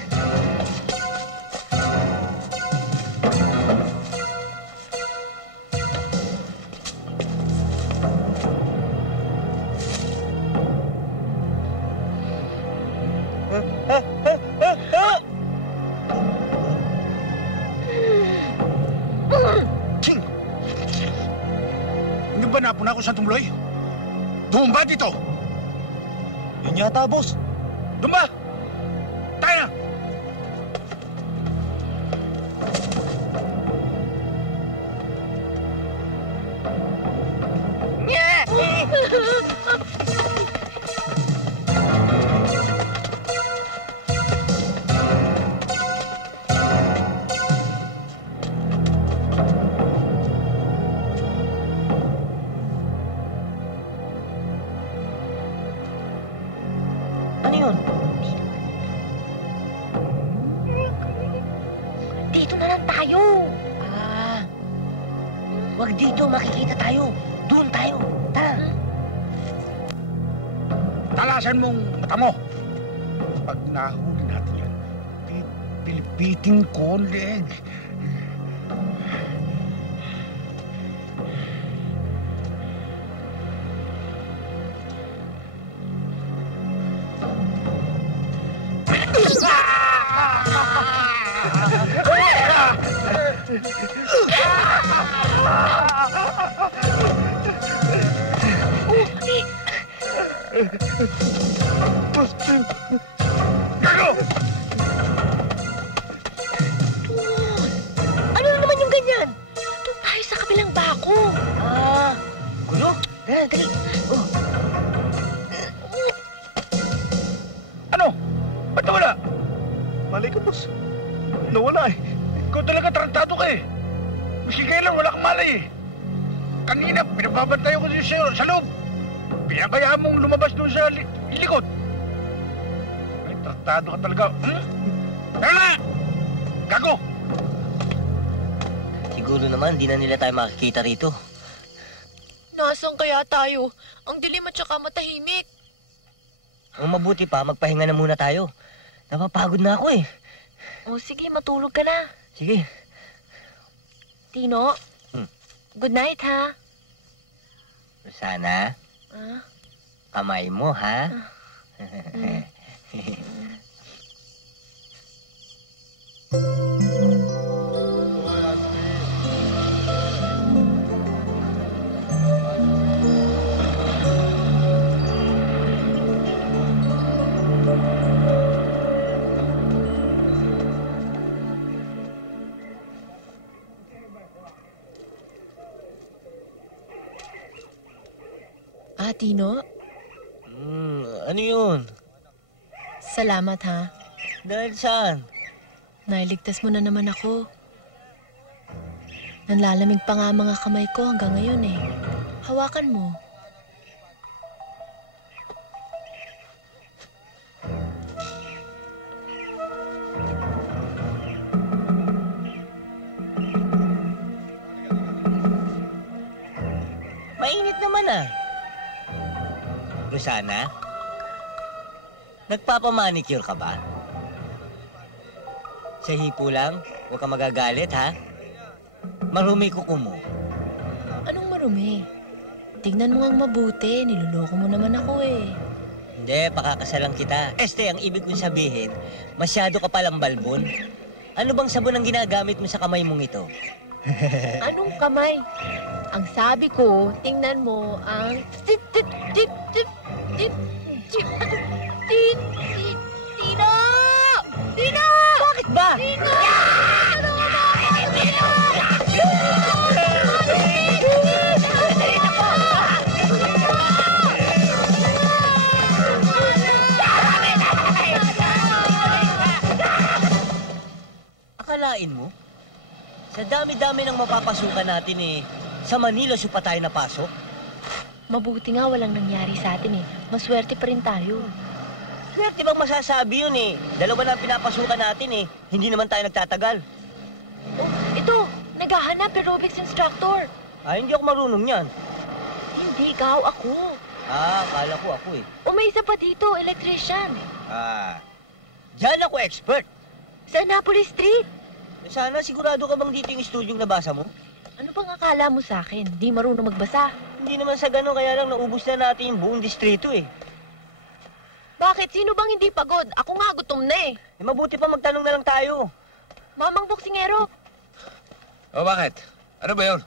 Hindi ba napuna ako sa tumuloy? Doon ba dito? Yun yata, boss. Doon ba? Tayo na! Ano yun? Dito na lang tayo. Wag dito, makikita tayo. Doon tayo. Tara. Talasan mong mata mo. Pag nahuli natin yan, pilipitin ko ang leeg. Ano naman yung ganyan? Doon tayo sa kabilang bako. Gulo? Dali, dali. Ano? Ba't nawala? Malay ka, boss. Nawala eh. Ikaw talaga tarantado ka eh. Maski kailan wala kang malay eh. Kanina, pinababantayan ko sa loob. Pinakayaan mong lumabas doon sa likod. Ay, tarantado ka talaga. Tara na! Gago! Siguro naman, di na nila tayo makikita rito. Nasaan kaya tayo? Ang dilim at saka matahimik. Ang mabuti pa, magpahinga na muna tayo. Napapagod na ako eh. O sige, matulog ka na. Sige. Tino, good night ha. Rosana, kamay mo ha? Tino? Ano yun? Salamat ha. Dahil saan? Nailigtas mo na naman ako. Nanlalamig pa nga mga kamay ko hanggang ngayon eh. Hawakan mo. Mainit naman ah. Rosana, nagpapamanicure ka ba? Sa hipo lang, huwag ka magagalit ha. Marumi kuko mo. Anong marumi? Tignan mo ngang mabuti, niloloko mo naman ako eh. Hindi, pakakasalan kita. Ang ibig kong sabihin, masyado ka palang balbon. Ano bang sabon ang ginagamit mo sa kamay mong ito? Anong kamay? Ang sabi ko, tingnan mo ang Tino! Tino! Bakit ba? Tino! Akalain mo? Sa dami-dami ng mapapasukan natin eh, sa Manila pa tayo napasok? Mabuti nga walang nangyari sa atin eh. Maswerte pa rin tayo. Swerte bang masasabi yun eh? Dalawa na ang pinapasukan natin eh. Hindi naman tayo nagtatagal. Oh, ito! Naghahanap aerobics instructor. Hindi ako marunong yan. Hindi, ikaw, ako. Akala ko ako eh. O may isa pa dito, electrician. Diyan ako expert. Sa Annapolis Street. Sana sigurado ka bang dito yung studyong nabasa mo? Ano bang akala mo sa akin? Di marunong magbasa. Hindi naman sa gano'n, kaya lang naubos na natin yung buong distrito eh. Bakit? Sino bang hindi pagod? Ako nga gutom na eh. Mabuti pa magtanong na lang tayo. Mamang boksingero. O bakit? Ano ba yun?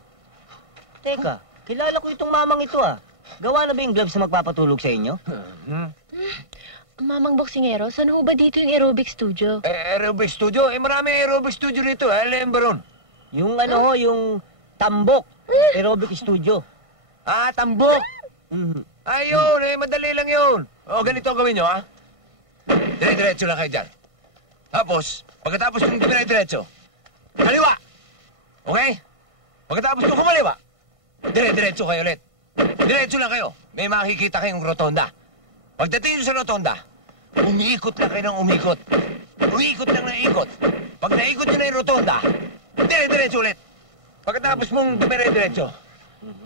Teka, kilala ko itong mamang ito ah. Gawa na ba yung gloves na magpapatulog sa inyo? Mamang boksingero, saan ho ba dito yung aerobic studio? Aerobic studio? Marami aerobic studio dito. Alam ba ron? Yung yung Tambok. Aerobic studio. Ah, Tambok! Ayun, madali lang yun. O, ganito gawin nyo, ha? Dire-diretso lang kayo dyan. Tapos, pagkatapos kung dire-diretso, kaliwa! Okay? Pagkatapos kung kumaliwa, dire-diretso kayo ulit. Diretso lang kayo. May makikita kayong rotonda. Pagdating nyo sa rotonda, umiikot lang kayo ng umikot. Umiikot lang ng ikot. Pag naikot nyo na yung rotonda, dire-diretso ulit. Pagkatapos mong dumire-diretso,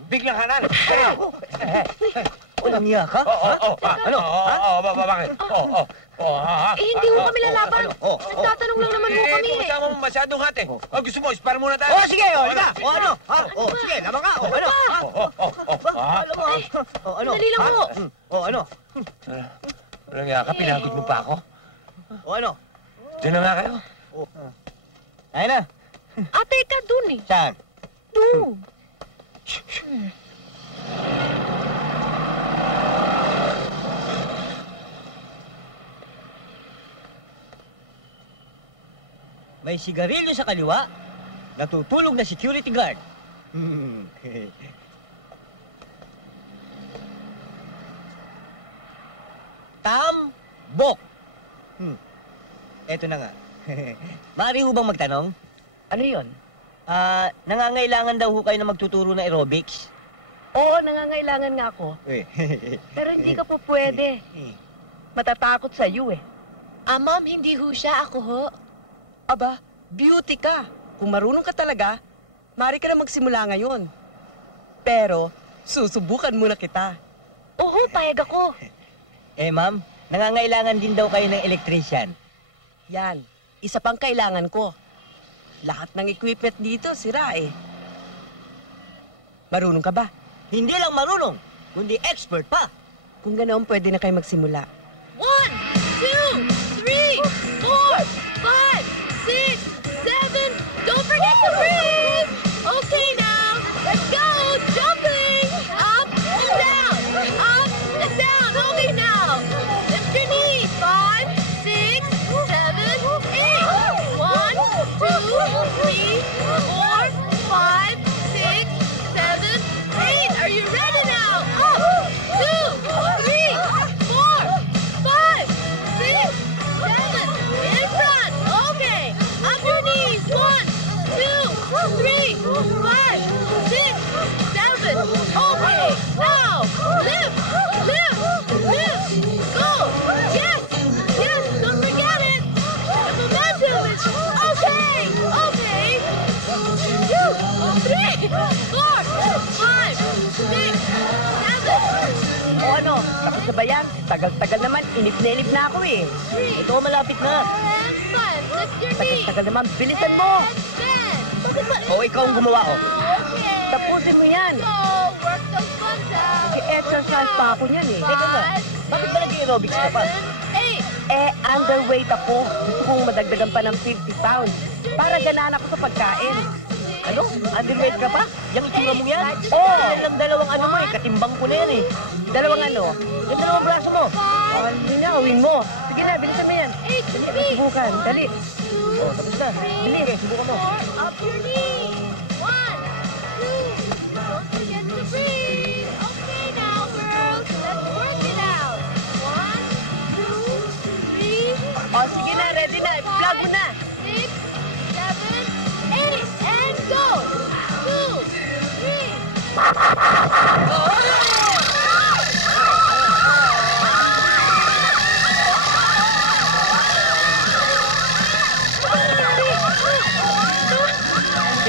biglang kanan. Walang niya ka? Ano? Bakit? Hindi ho kami lalaban. Nagtatanong lang naman ho kami eh. Kasama mo masyadong hati. Gusto mo, ispar muna tayo. Sige, halika. Sige, laban ka. Dali lang ho. Walang niya ka, pinagod mo pa ako. Ano? Diyan na nga kayo. Ayun na. Teka, dun eh. Saan? Dun. May sigarilyo sa kaliwa, natutulog na security guard. Tambok. Eto na nga. Maaari ho bang magtanong? Ano yun? Nangangailangan daw ho kayo na magtuturo ng aerobics? Oo, nangangailangan nga ako. Pero hindi ka po pwede. Matatakot sa iyo eh. Ma'am, hindi ho siya. Ako ho. Aba, beauty ka. Kung marunong ka talaga, maaari ka na magsimula ngayon. Pero, susubukan muna kita. Oo, payag ako. Ma'am, nangangailangan din daw kayo ng electrician. Yan, isa pang kailangan ko. Lahat ng equipment dito, sira eh. Marunong ka ba? Hindi lang marunong, kundi expert pa. Kung ganoon, pwede na kayo magsimula. 1, 2, 3, 4, 5, 6, 7. Don't forget to breathe. Okay now, let's go. Jumping. Up and down. Up and down. Okay now. Lift your knees. 5, 6, 7, 8. 1, 2, 3, 4, 5, 6, 7, 8. Are you ready now? Up. 2, 3, 4, 5, 6, 7. In front. Okay. Up your knees. 1, 2, 3, 5, 6, 7. Okay. Now, lift, lift, lift. Go. Yes, yes. Don't forget it. The momentum is okay. Okay. 2, 3, 4, 5, 6, 7. O ano, tapos na ba yan? Tagal-tagal naman, inip na inip na ako eh. Ito, malapit na. 5. Lift your knees. Tagal naman, bilisan mo! Bakit ba? Ikaw ang gumawa ko. Okay. Tapusin mo yan. Go. Work those buns out. Mag-exercise pa ako niyan eh. Teka nga, bakit ba nag-aerobics ka pa? 8. Underweight ako. Gusto kong madagdagan pa ng 50 pounds. Para ganaan ako sa pagkain. Ano? Underweight ka pa? Yang itsura mo yan? Oo. Yan lang dalawang ano mo eh, katimbang ko na yan eh. Dalawang ano? Yung dalawang braso mo. Hindi na, gawin mo. Sige na, bilisan mo yan. Dali, subukan. Dali. Tapos na. Bilis, subukan mo. Up your knees. 1, 2. Don't forget to breathe. Okay now, girls. Let's work it out. 1, 2, 3. O, sige na, ready na. I-plug mo na. 6, 7, 8, and go! 2, 3.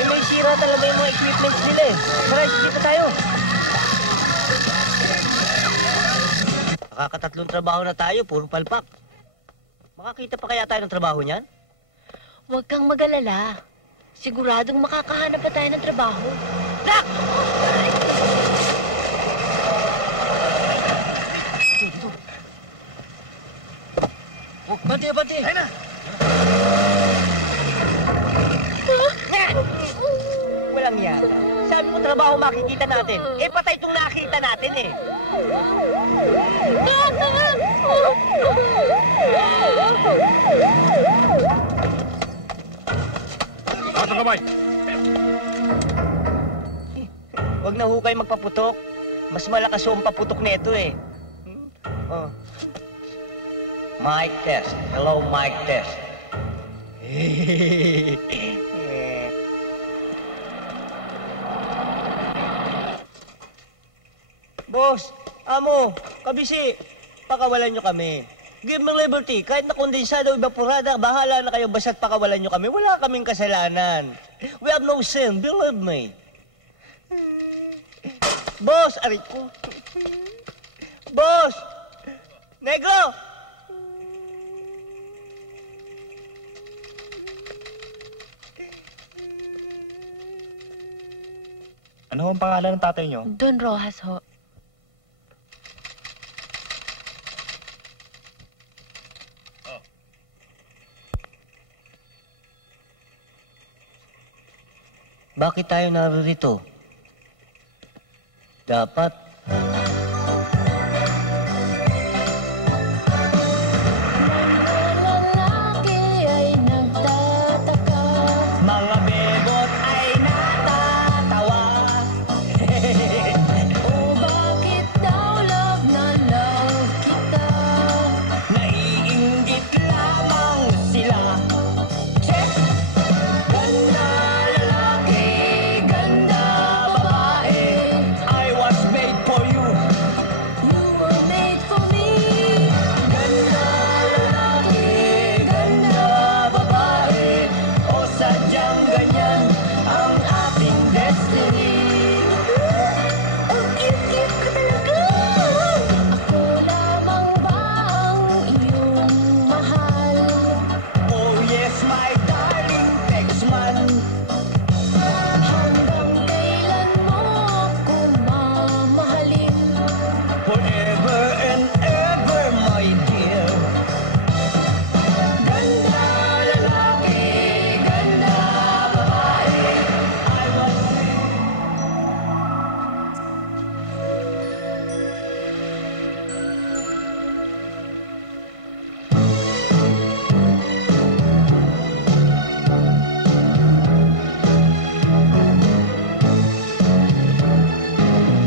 May sira talaga yung mga equipments nila eh. Tara, dito tayo. Nakakatatlong trabaho na tayo, puro palpak. Makakita pa kaya tayo ng trabaho niyan? Huwag kang mag-alala. Siguradong makakahanap pa tayo ng trabaho. Nak! Oh, bante! Ayun na! Walang yan. Sabi mo trabaho makikita natin. Eh, patay itong nakita natin eh. Taas ang kamay! Huwag na ho kayo magpaputok. Mas malakas ho ang paputok nito eh. Oh. Mic test. Hello, mic test. Boss, amo, kabisi, pakawalan nyo kami. Give me liberty, kahit na kondensado o evaporada, bahala na kayo basta't pakawalan nyo kami. Wala kaming kasalanan. We have no sin, believe me. Boss, aray ko. Boss! Negro! Ano ang pangalan ng tatay nyo? Don Rojas ho. Bakit tayo narito? Dapat Lalaki ay nagtataka, mga bebot ay natatawa. o bakit daw love na love kita? Naiinggit lamang sila. Check! Ganda lalaki, ganda babae. I was made for you. You were made for me. Ganda lalaki, ganda babae. O sadyang ganyan ang ating destiny. Ang cute-cute ka talaga. Ako lamang ba ang iyong mahal? Oh yes, my darling Texman. Hanggang kailan mo ako mamahalin? Forever and ever, my dear. Ganda lalaki, ganda babae. I was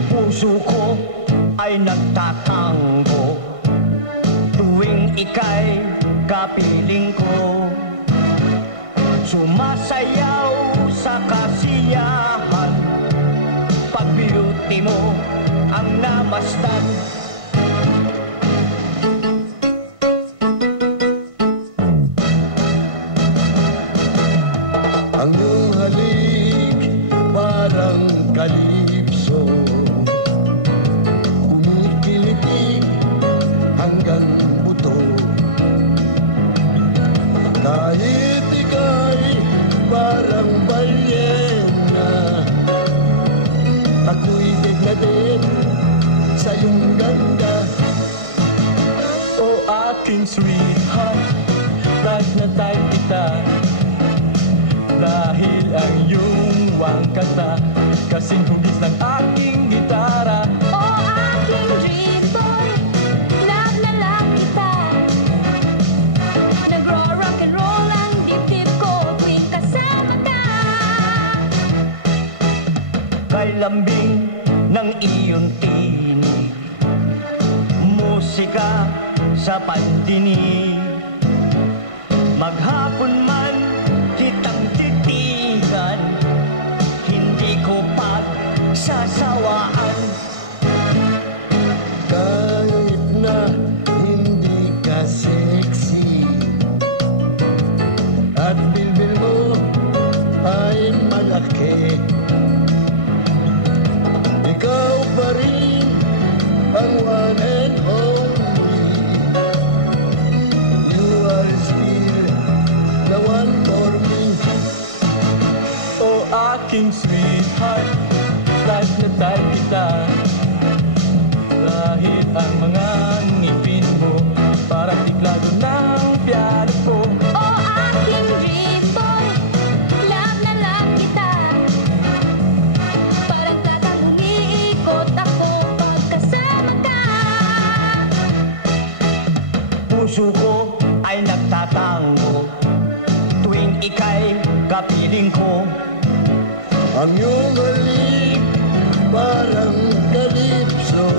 puso ko ay nagtatango tuwing ika'y kapiling ko. Sumasayaw sa kasiyahan pag beauty mo ang namasdan. Ang iyong halik parang kalipso, kumikilitig hanggang buto. Kahit ika'y parang balyena, ako'y big na din sa iyong ganda. O aking sweetheart, right na tayo kita. Dahil ang iyong wangkata kasing hugis ng aking gitara. O aking dream boy, love na love kita. Nagro-rock and roll ang dibdib ko tuwing kasama ka. Kay lambing ng iyong tinig, musika sa pandinig. Maghapon man kitang titigan, hindi ko pagsasawaan. Kahit na hindi ka sexy at bilbil mo ay malaki, ikaw pa rin ang one and only. You are Ang iyong halik parang kalipso,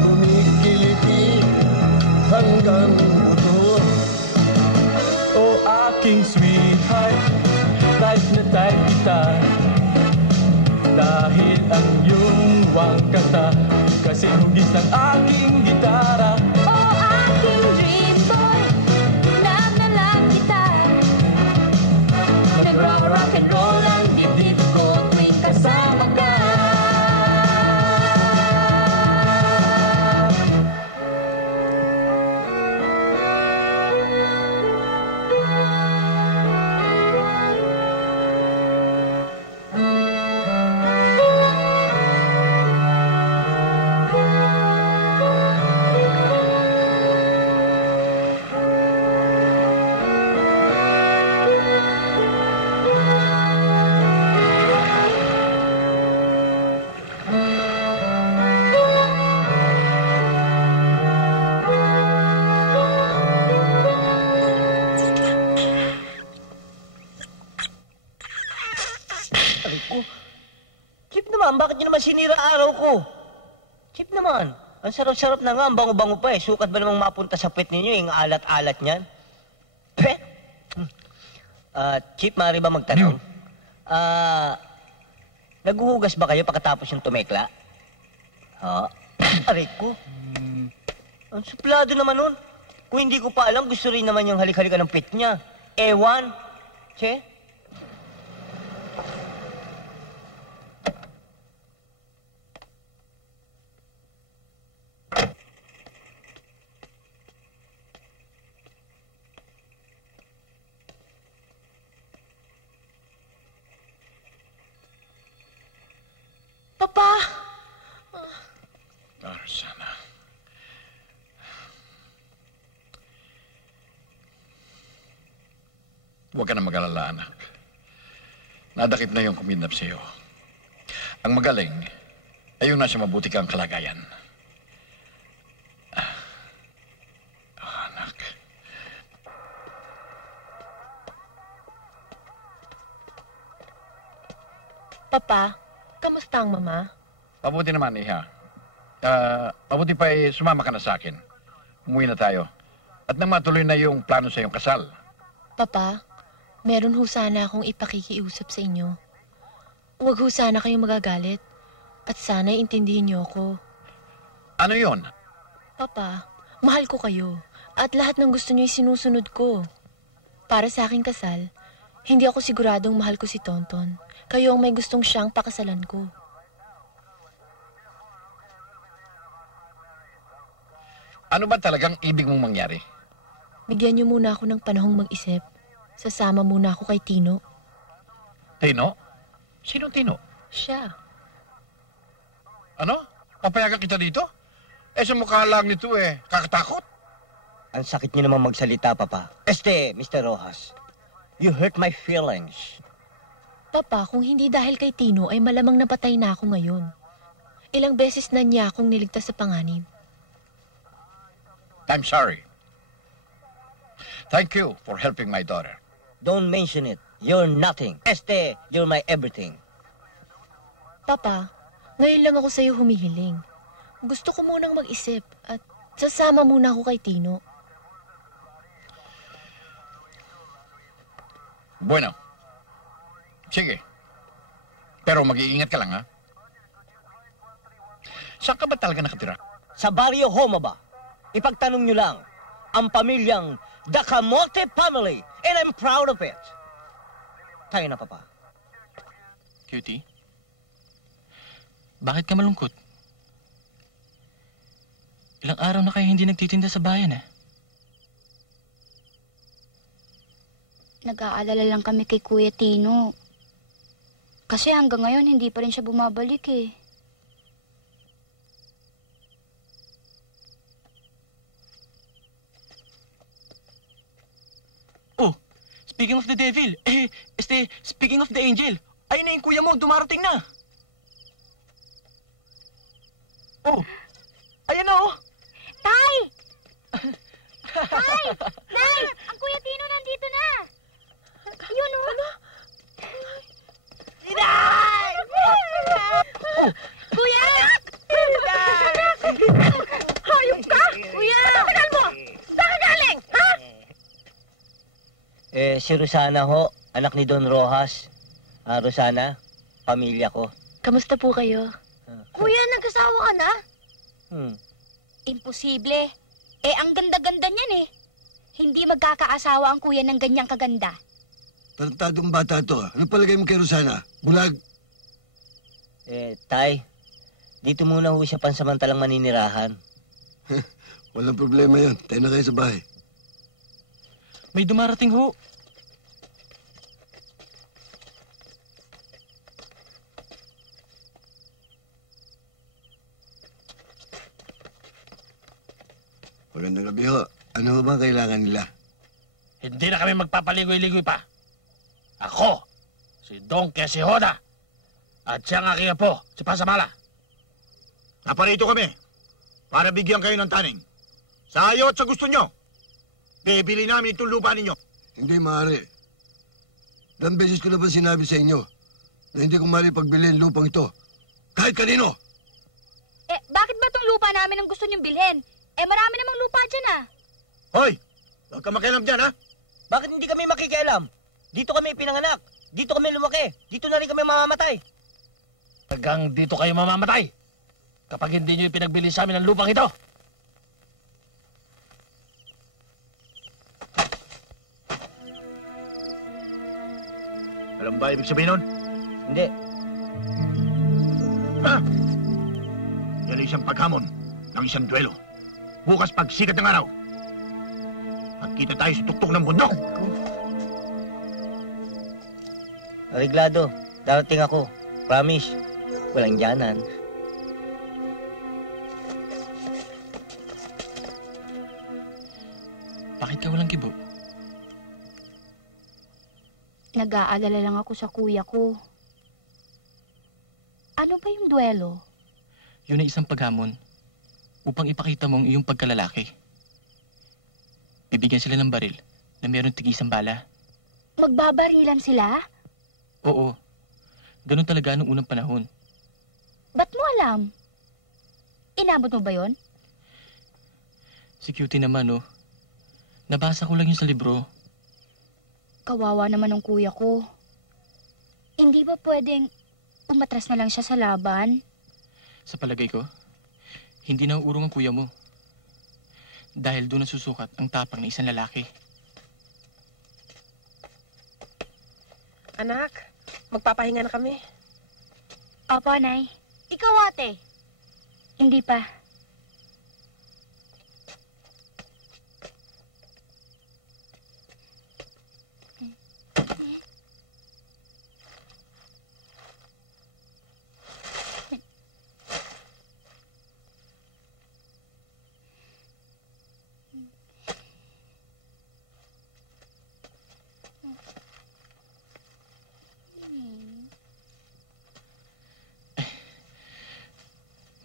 kumikiliti hanggang buto. O aking sweetheart, type na type kita, dahil ang iyong wangkata kasi hugis ng aking gitara. O aking dream boy, love na lang kita. Nagra-rock and roll ang dibdib ko tuwing kasama ka. Chip naman, bakit niyo naman sinira araw ko? Chip naman, ang sarap-sarap na nga, ang bango-bango pa eh. Sukat ba namang mapunta sa pet ninyo, yung alat-alat niyan? Peh? Chip, maaari ba magtanong? Naghuhugas ba kayo pagkatapos yung tumekla? Ha? Aray ko. Ang suplado naman nun. Kung hindi ko pa alam, gusto rin naman yung halik-halikan ng pet niya. Ewan. Che? Papa! Roxana. Huwag ka na mag-alala, anak. Nadakip na yung kumidnap sa'yo. Ang magaling ay yung nasa mabuti kang kalagayan. Anak. Papa, kamusta ang mama? Mabuti naman, Iha. Mabuti pa sumama ka na sa akin. Umuwi na tayo. At nang matuloy na yung plano sa iyong kasal. Papa, meron ho sana akong ipakikiusap sa inyo. Huwag ho sana kayong magagalit. At sana intindihin niyo ako. Ano yon? Papa, mahal ko kayo. At lahat ng gusto niyo sinusunod ko. Para sa aking kasal, hindi ako siguradong mahal ko si Tonton. Kayo ang may gustong siyang pakasalan ko. Ano ba talagang ibig mong mangyari? Bigyan niyo muna ako ng panahong mag-isip. Sasama muna ako kay Tino. Tino? Sinong Tino? Siya. Ano? Papayagan kita dito? Sa mukha lang nito kakatakot. Ang sakit niyo naman magsalita, Papa. Mr. Rojas, you hurt my feelings. Papa, kung hindi dahil kay Tino ay malamang napatay na ako ngayon. Ilang beses na niya akong niligtas sa panganib. I'm sorry. Thank you for helping my daughter. Don't mention it. You're nothing. You're my everything. Papa, ngayon lang ako sa'yo humihiling. Gusto ko munang mag-isip at sasama muna ako kay Tino. Bueno. Sige. Pero mag-iingat ka lang, ha? Saan ka ba talaga nakatira? Sa Barrio Homa ba? Ipagtanong nyo lang. Ang pamilyang The Camote Family. And I'm proud of it. Tayo na, Papa. Cutie? Bakit ka malungkot? Ilang araw na kayo hindi nagtitinda sa bayan, Nag-aalala lang kami kay Kuya Tino. Kasi hanggang ngayon, hindi pa rin siya bumabalik Oh, speaking of the devil, speaking of the angel, ayun na yung kuya mo, dumarating na. Oh, ayan na Tay! Tay! Nay! Ang Kuya Tino nandito na! Yun Ano? Inay! Kuya! Hayop ka! Kuya! Tagal mo! Saan ka galing? Ha? Si Rosana ho, anak ni Don Rojas. Rosana, pamilya ko. Kamusta po kayo? Kuya, nagkasawa ka na? Imposible. Ang ganda-ganda niyan eh. Hindi magkakaasawa ang kuya ng ganyang kaganda. Tarantadong bata to. Ano palagay mo kay Rosana? Bulag? Tay, dito muna ho siya pansamantalang maninirahan. Walang problema yun. Tayo na kayo sa bahay. May dumarating ho. Magandang gabi ho. Ano ba kailangan nila? Hindi na kami magpapaligoy-ligoy pa. Ako, si Don Quesihoda, at siya ang aking apo, si Pasamala. Naparito kami para bigyan kayo ng taning. Sa ayaw at sa gusto nyo, bibili namin itong lupa ninyo. Hindi maaari. Ilang beses ko na ba sinabi sa inyo na hindi ko maaari pagbili ang lupang ito? Kahit kanino! Bakit ba itong lupa namin ang gusto niyong bilhin? Marami namang lupa dyan ah. Hoy! Huwag ka makialam dyan, ha? Bakit hindi kami makikialam? Dito kami pinanganak. Dito kami lumaki. Dito na rin kami mamamatay. Hanggang dito kayo mamamatay kapag hindi nyo ipinagbili sa amin ang lupang ito. Alam ba ibig sabihin nun? Hindi. Ha? Yan ay isang paghamon ng isang duelo. Bukas pag sikat ng araw, magkita tayo sa tuktok ng bundok. Ariglado, darating ako. Promise. Walang dyanan. Bakit ka walang kibo? Nag-aalala lang ako sa kuya ko. Ano ba yung duelo? Yun ay isang paghamon upang ipakita mo ang iyong pagkalalaki. Bibigyan sila ng baril na mayroong tig-isang bala. Magbabarilan sila? Oo. Ganun talaga noong unang panahon. Ba't mo alam? Inabot mo ba yon? Si Cutie naman, oh. Nabasa ko lang yun sa libro. Kawawa naman ng kuya ko. Hindi ba pwedeng umatras na lang siya sa laban? Sa palagay ko, hindi na uurong ang kuya mo. Dahil doon nasusukat ang tapang ng isang lalaki. Anak, magpapahinga na kami. Opo, Nay. Ikaw, ate? Hindi pa.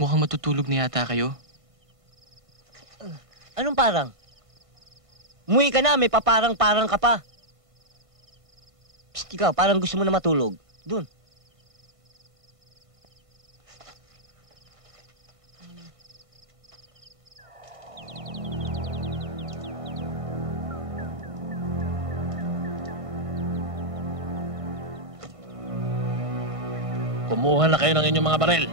Mukhang matutulog na yata kayo. Anong parang? Umuwi ka na, may paparang-parang ka pa. Psst, ikaw, parang gusto mo na matulog. Dun. Kumuha na kayo ng inyong mga baril.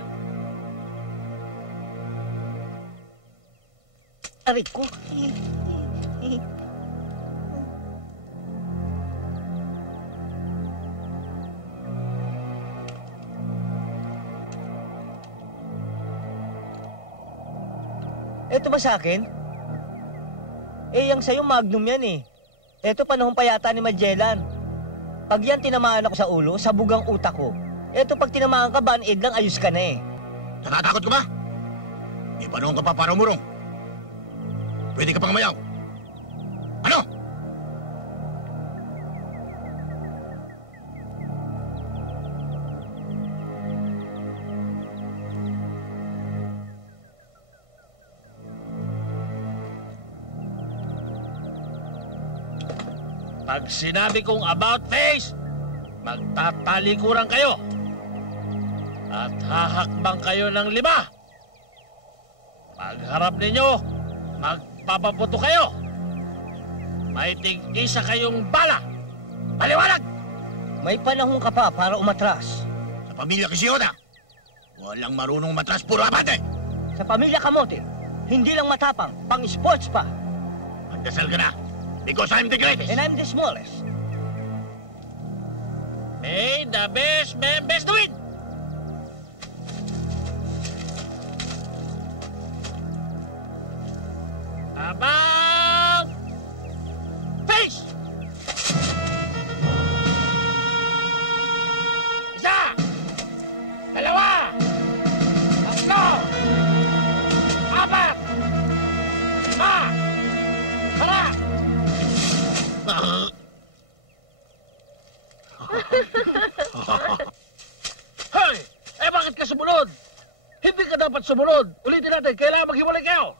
Aray ko. Eto ba sa akin? Yang sa'yo Magnum yan eh. Eto panahon pa yata ni Magellan. Pag yan tinamaan ako sa ulo, sabog ang utak ko. Eto pag tinamaan ka, band-aid lang, ayos ka na eh. Natatakot ka ba? May panahon ka pa para umurong. Pwede ka pang mayaw. Ano? Pag sinabi kong about face, magtatalikuran kayo. At hahakbang kayo ng 5. Pagharap ninyo, magpapaputo kayo. May tig-isa kayong bala. Paliwanag! May panahon ka pa para umatras. Sa pamilya Kisiota, walang marunong matras, puro abante. Sa pamilya Kamote, hindi lang matapang, pang-sports pa. Magdasal ka na, because I'm the greatest. And I'm the smallest. May the best members do it! About face! Isa! Dalawa! Tatlo! Apat! 5! Harap! Hoy! Bakit ka sumunod? Hindi ka dapat sumunod. Ulitin natin, kailangan maghiwalay kayo.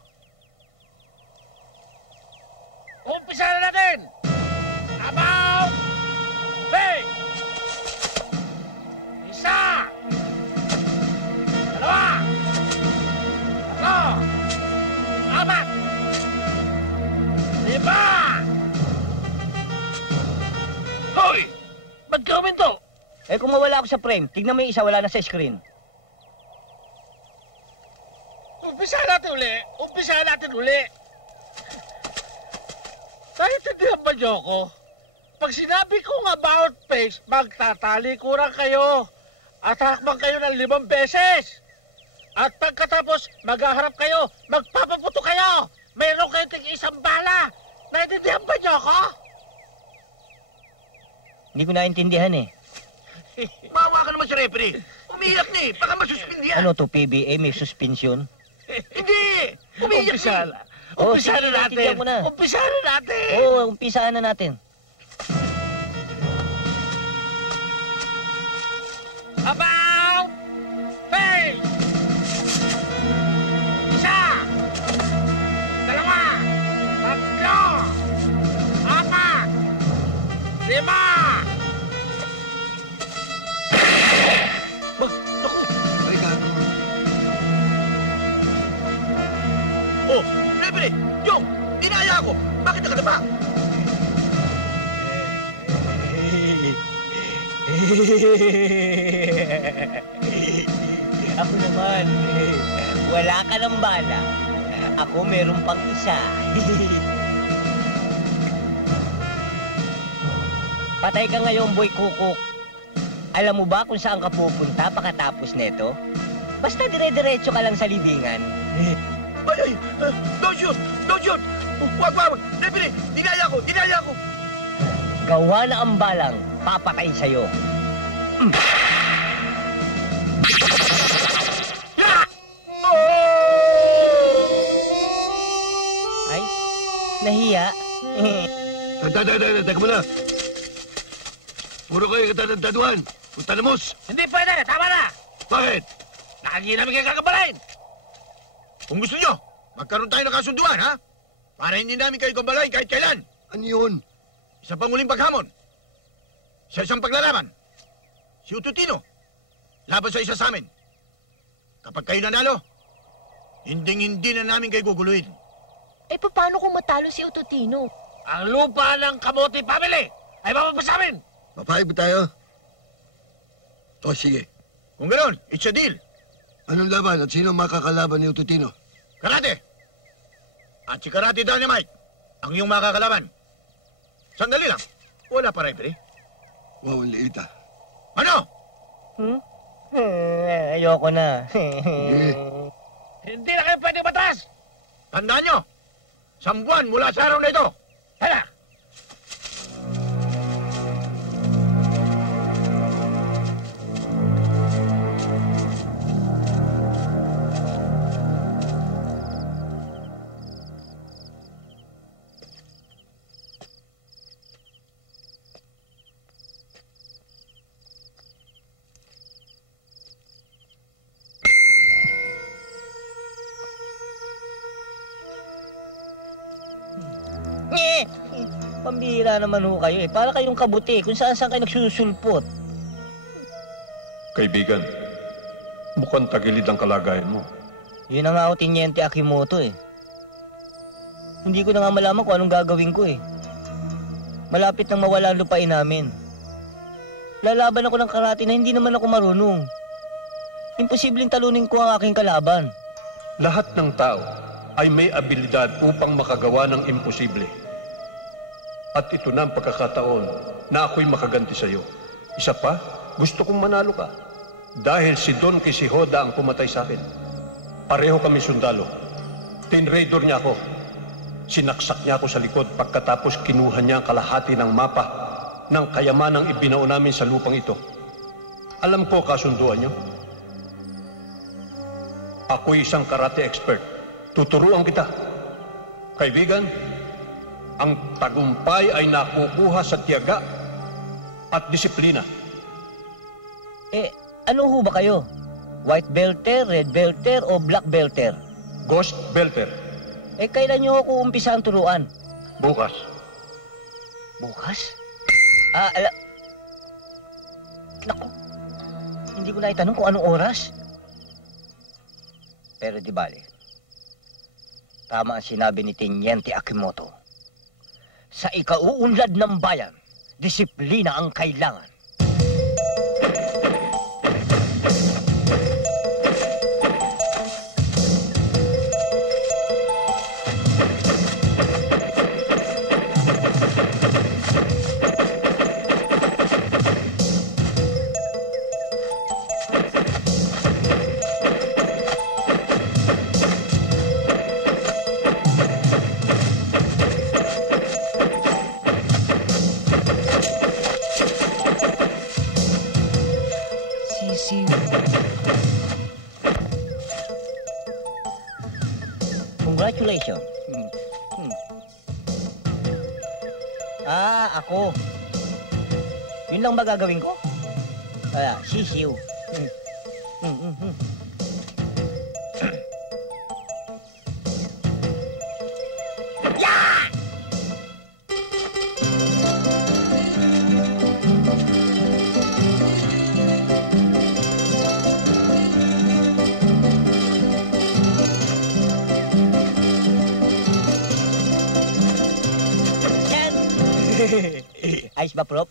Umpisa na natin! About face! Isa! Dalawa! Tatlo! Apat! 5! Hoy! Ba't ka uminto? Kung mawala ako sa frame, tignan mo yung isa, wala na sa screen. Umpisa natin uli! Umpisa natin uli! Naintindihan ba niyo ako? Pag sinabi kong about face, magtatalikuran kayo. At hakbang kayo ng 5 beses. At pagkatapos, maghaharap kayo, magpapaputo kayo. Mayroon kayo tig-isang bala. Naintindihan ba niyo ako? Hindi ko naintindihan eh. Mawa ka naman sa referee. Umiyak na eh, baka masuspindihan. Ano to, PBA? May suspension? Hindi! Umiyak na. Umpisa na natin. Umpisa na natin. Oo, umpisaan na natin. About face! Isa! Dalawa! Tatlo! Apat! 5! Naku! Ay, gago. Oh, referee! Yung! Dinaya ako! Bakit nakadapa? Ako naman, wala ka ng bala. Ako meron pang isa. Patay ka ngayon, Boy Kukuk. Alam mo ba kung saan ka pupunta pagkatapos neto? Basta dire-diretso ka lang sa libingan. Ay! Don't shoot! Don't shoot! Wag! Referee! Dinaya ako! Gawa na ang balang, papatayin sa'yo. Ay, nahiya. Teka muna. Puro kayo katantaduhan. Puntanamos. Hindi pwede, tama na. Bakit? Nakagi namin kayo kakabalain. Kung gusto nyo, magkaroon tayo ng kasunduan, ha? Para hindi namin kayo gambalain kahit kailan. Ano yun? Isa pang muling paghamon. Sa isang paglalaban. Si Ututino. Laban sa isa sa amin. Kapag kayo nanalo, hindi na namin kayo guguluhin. Paano kung matalo si Ututino? Ang lupa ng Kamote Family ay mapapasamin. Mapayag ba tayo? O, sige. Kung gano'n, it's a deal. Anong laban at sino makakalaban ni Ututino? Karate! At si Karate Dynamite, ang iyong makakalaban. Sandali lang. Wala pa referee. Wow, ang liit ah. Ano? Ayoko na. Hindi na kayo pwede batas. Tandaan nyo, 1 buwan mula sa araw na ito. Hala! Pambihira naman ho kayo eh. Para kayong kabuti kung saan kayo nagsusulpot. Kaibigan, mukhang tagilid ang kalagayan mo. Yun na nga ako, Teniente Akimoto eh. Hindi ko na nga malaman kung anong gagawin ko eh. Malapit nang mawala ang lupain namin. Lalaban ako ng karate na hindi naman ako marunong. Imposibleng talunin ko ang aking kalaban. Lahat ng tao ay may abilidad upang makagawa ng imposible. At ito na ang pagkakataon na ako'y makaganti sa iyo. Isa pa, gusto kong manalo ka. Dahil si Don Quixote ang pumatay sa akin. Pareho kami sundalo. Tinraidor niya ako. Sinaksak niya ako sa likod pagkatapos kinuha niya ang kalahati ng mapa ng kayamanang ibinao namin sa lupang ito. Alam ko kasunduan niyo. Ako'y isang karate expert. Tuturuan kita. Kaibigan, ang tagumpay ay nakukuha sa tiyaga at disiplina. Ano ho ba kayo? White belter, red belter, o black belter? Ghost belter. Kailan niyo ako umpisa ang turuan? Bukas. Bukas? Naku, hindi ko na itanong kung anong oras. Pero di bale, tama ang sinabi ni Teniente Akimoto. Sa ikauunlad ng bayan, disiplina ang kailangan. Congratulations. Ako. Yun lang ba gagawin ko? Sisiw. Ayos ba, Prop?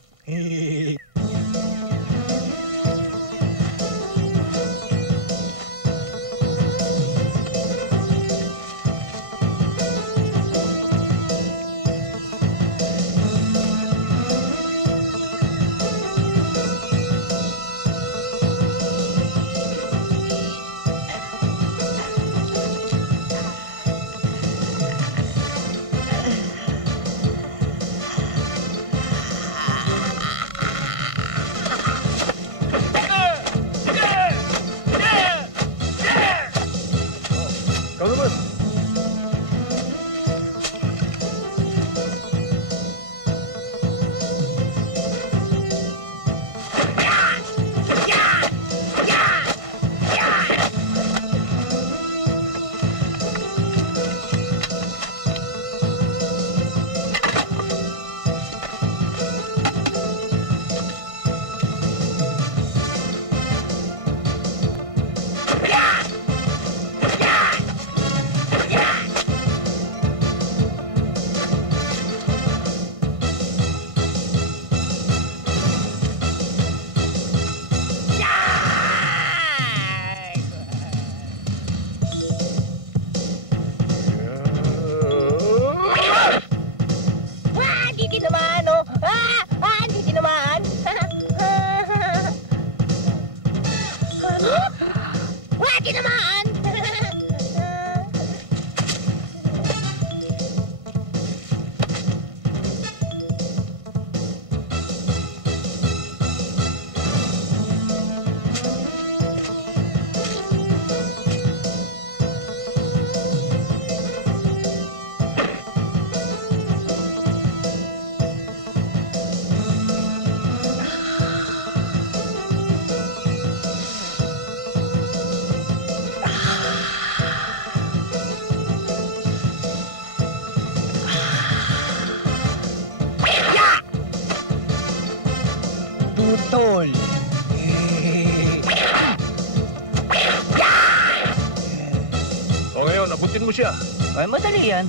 abutin mo siya. Ay, madali yan.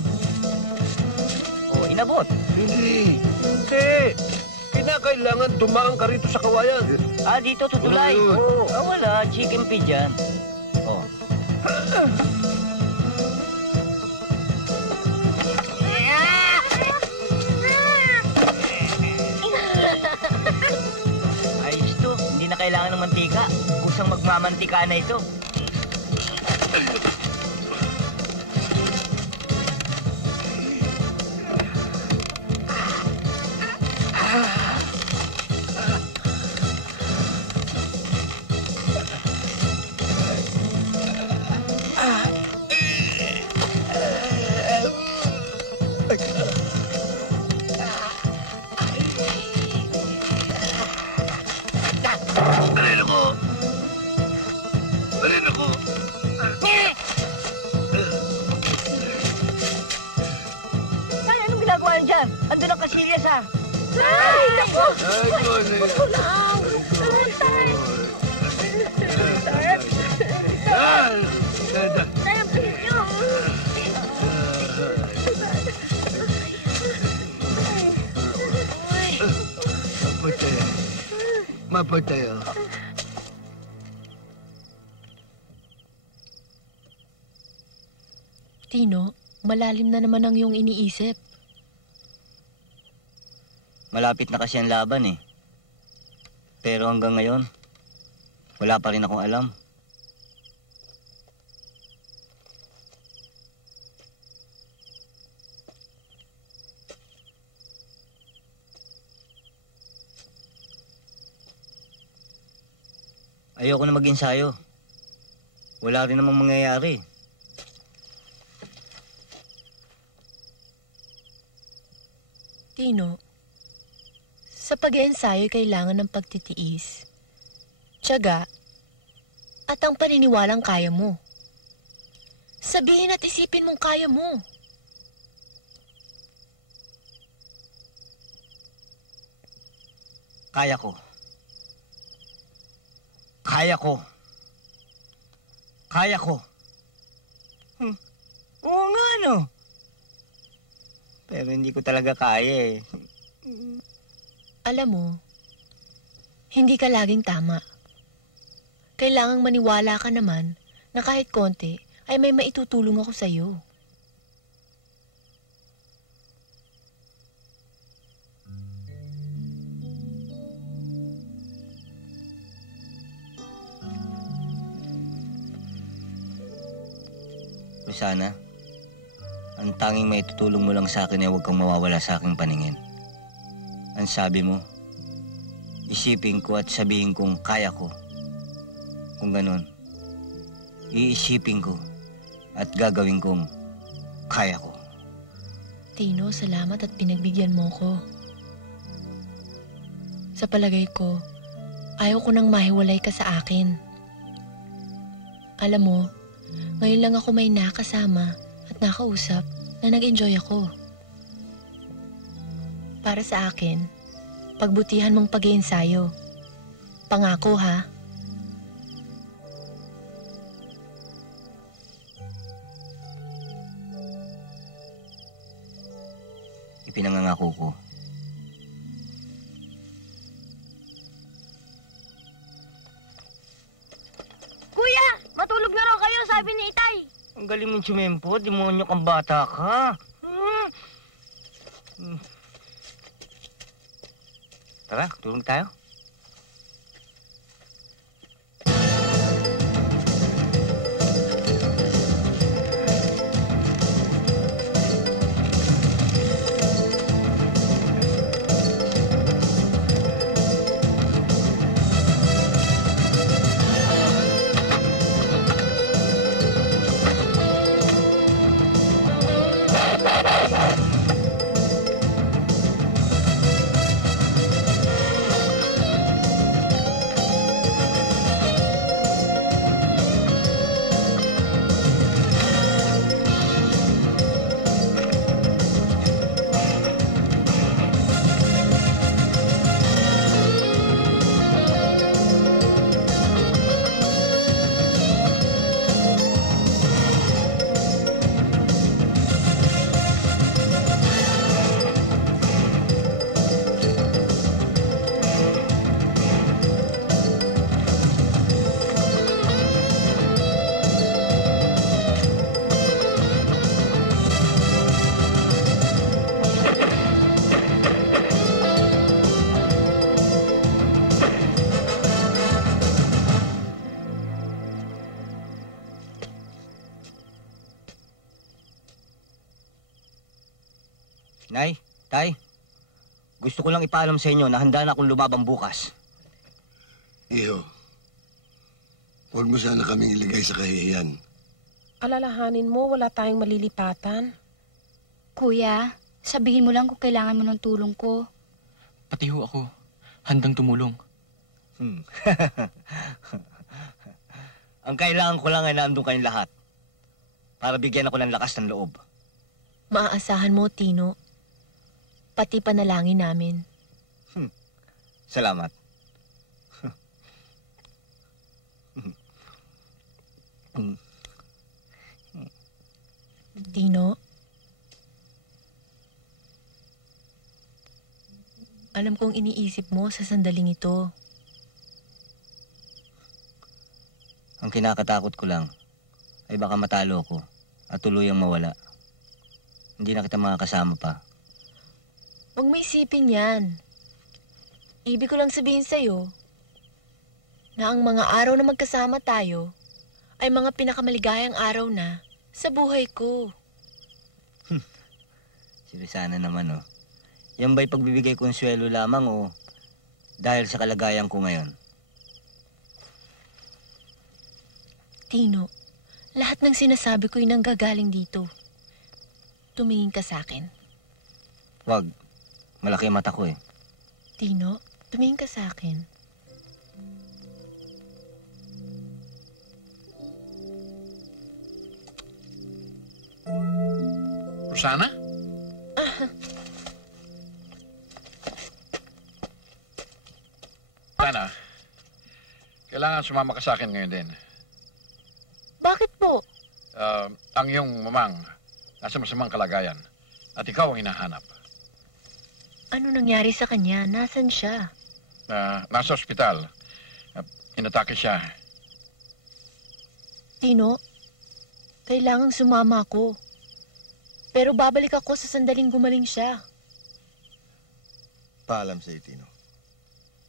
O, inabot. Hindi. Hindi. Kinakailangan dumaan ka rito sa kawayan. Dito tutulay. Oo. Wala. Chicken feed yan. O. Ayos to. Hindi na kailangan ng mantika. Kusang magmamantika na ito. Andun ang kasilyas, ha? Ay, naku! Gusto lang! Tay! Tay, ang pilit niyo! Mapatay. Tino, malalim na naman ang iyong iniisip. Malapit na kasi ang laban eh. Pero hanggang ngayon, wala pa rin akong alam. Ayoko na mag-ensayo. Wala rin namang mangyayari. Tino, sa pag-iensayo kailangan ng pagtitiis, tiyaga, at ang paniniwalang kaya mo. Sabihin at isipin mong kaya mo. Kaya ko. Kaya ko. Kaya ko. Oo nga, no? Pero hindi ko talaga kaya eh. Alam mo, hindi ka laging tama. Kailangang maniwala ka naman na kahit konti ay may maitutulong ako sa'yo. Rosana, ang tanging maitutulong mo lang sa akin ay huwag kang mawawala sa aking paningin. Ang sabi mo, isipin ko at sabihin kong kaya ko. Kung ganun, iisipin ko at gagawin kong kaya ko. Tino, salamat at pinagbigyan mo ko. Sa palagay ko, ayaw ko nang mahiwalay ka sa akin. Alam mo, ngayon lang ako may nakasama at nakausap na nag-enjoy ako. Para sa akin, pagbutihan mong pag-iensayo. Pangako, ha? Ipinangangako ko. Kuya! Matulog na raw kayo, sabi ni Itay. Ang galing mong tsumempo, demonyo kang bata ka. Tara, tulong tayo. Nay, Tay, gusto ko lang ipaalam sa inyo na handa na akong lumabang bukas. Iho, huwag mo sana kaming iligay sa kahihiyan. Alalahanin mo, wala tayong malilipatan. Kuya, sabihin mo lang kung kailangan mo ng tulong ko. Pati ho ako, handang tumulong. Ang kailangan ko lang ay naandun kayong lahat para bigyan ako ng lakas ng loob. Maaasahan mo, Tino. Pati panalangin namin. Salamat. Tino? Alam kong iniisip mo sa sandaling ito. Ang kinakatakot ko lang ay baka matalo ko at tuluyang mawala. Hindi na kita makakasama pa. Huwag mo isipin yan. Ibig ko lang sabihin sa'yo na ang mga araw na magkasama tayo ay mga pinakamaligayang araw na sa buhay ko. Si Rizana naman, oh. Yan ba'y pagbibigay konsuelo lamang o dahil sa kalagayan ko ngayon? Tino, lahat ng sinasabi ko'y nanggagaling dito. Tumingin ka sa akin. Wag. Malaki ang mata ko eh. Tino, tumingin ka sa akin. Rosana? Rosana, kailangan sumama ka sa akin ngayon din. Bakit po? Ang iyong mamang nasa masamang kalagayan at ikaw ang hinahanap. Ano nangyari sa kanya? Nasaan siya? Nasa ospital. Inatake siya. Tino, kailangang sumama ako. Pero babalik ako sa sandaling gumaling siya. Paalam sa iyo, Tino.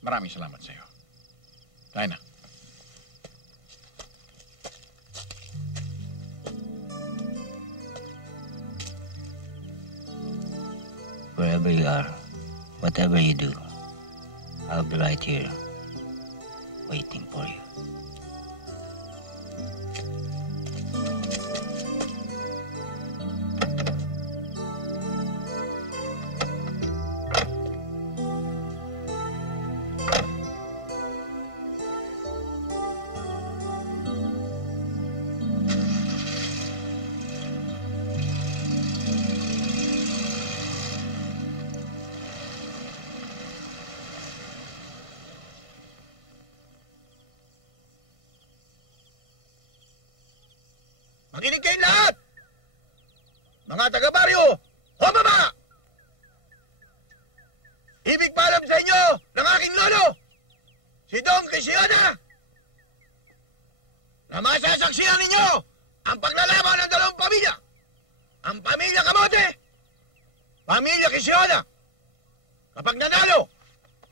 Maraming salamat sa iyo. Tayo na. Wherever you are, whatever you do, I'll be right here, waiting for you. Makinig kayong lahat! Mga taga-baryo, humaba! Ibig paalam sa inyo ng aking lolo, si Don Quixote, na masasaksihan ninyo ang paglalaban ng dalawang pamilya. Ang pamilya Kamote, pamilya Quixote. Kapag nanalo,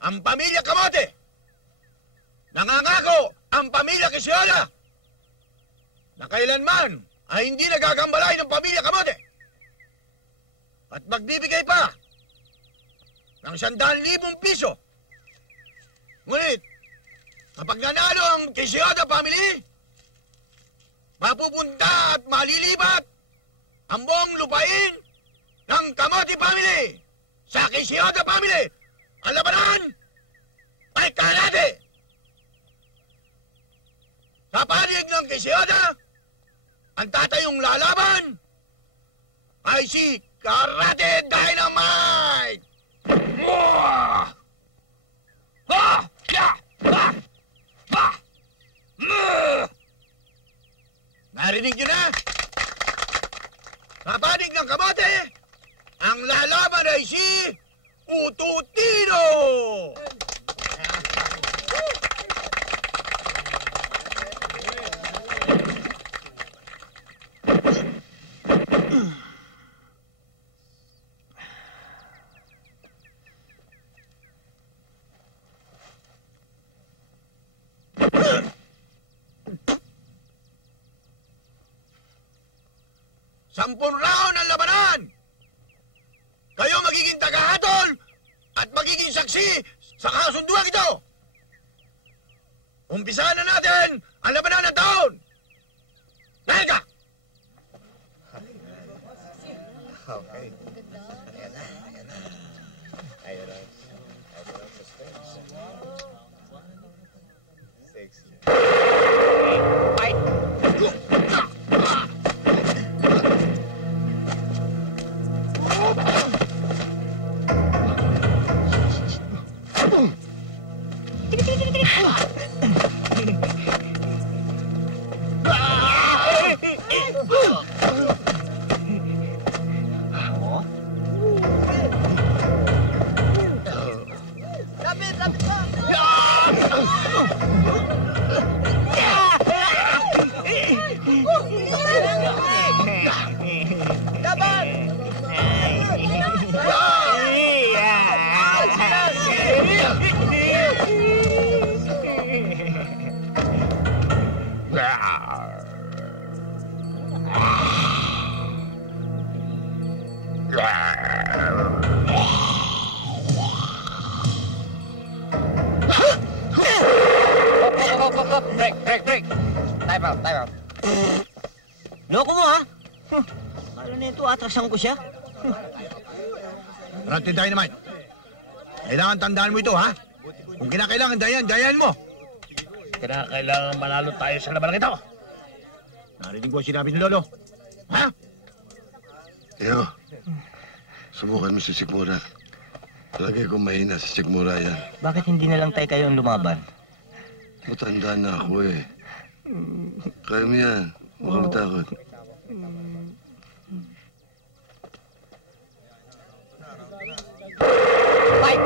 ang pamilya Kamote, nangangako ang pamilya Quixote na kailanman ay hindi nagagambalay ng pamilya Kamote at magbibigay pa ng 100,000 piso. Ngunit, kapag nanalo ang Quixote family, mapupunta at malilipat ang buong lupain ng Kamote family sa Quixote family. Ang labanan ay kalate. Sa panig ng Quixote, ang tatayong lalaban ay si Karate Dynamite! Narinig niyo na? Sa panig ng Kamote, ang lalaban ay si Ututino! Sampung round ang labanan! Kayo kasi sa kasunduan ito. Umpisahan na natin ang labanan ng taon. Nahal ka! Okay. Ayan na. Ayan na. Fight! Break! Time out. Loko mo, ha? Kala na ito, atrasan ko siya. Rante Dynamite. Kailangan tandaan mo ito, ha? Kung kinakailangan, dayan mo. Kinakailangan manalo tayo sa laban ito. Narinig ko sinabi ni Lolo. Ha? Iyo, subukan mo si Sikmura. Lagi kong mahina si Sikmura yan. Bakit hindi na lang tayo kayong lumaban? Matanda na ako eh. Kaya mo yan. Huwag ka matakot. Fight!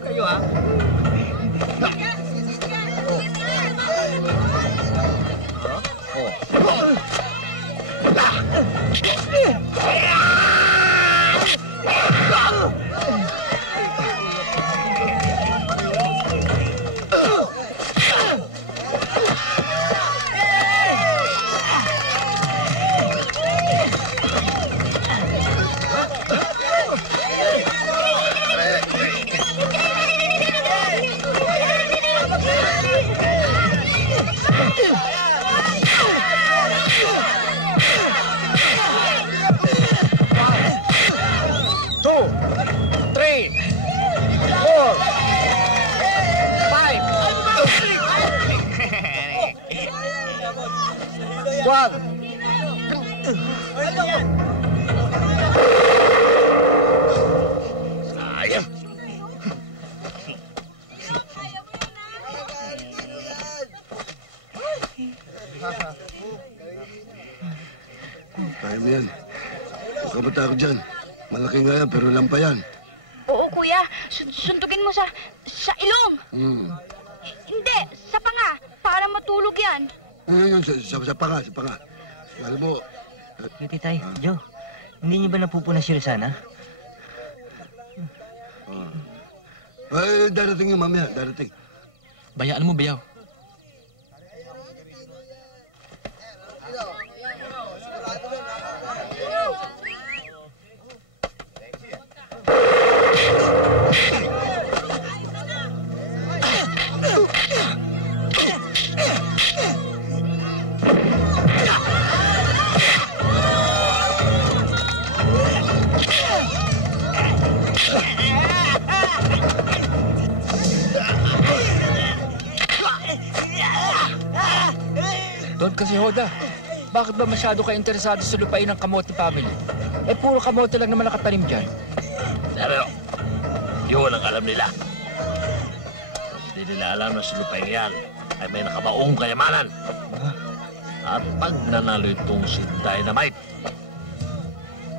Kayo, ha? One. Sayang. Kaya mo yan. Huwag ka matakot dyan. Malaki nga yan, pero lampa yan. Oo, kuya. Suntukin mo sa ilong. Hindi, sa panga. Para matulog yan. Yun, sa panga. Alam mo... Titay, Joe, hindi niyo ba napupunas si Rosana? Ay, darating yung mamaya, darating. Bayaan mo, Bayaw. Don kasi Hoda, bakit ba masyado ka interesado sa lupain ng Kamote family? Eh, puro kamote lang naman nakatanim dyan. Pero, yun ang alam nila. Hindi nila alam na sa lupain yan ay may nakabaong kayamanan. At pag nanalo itong si Dynamite,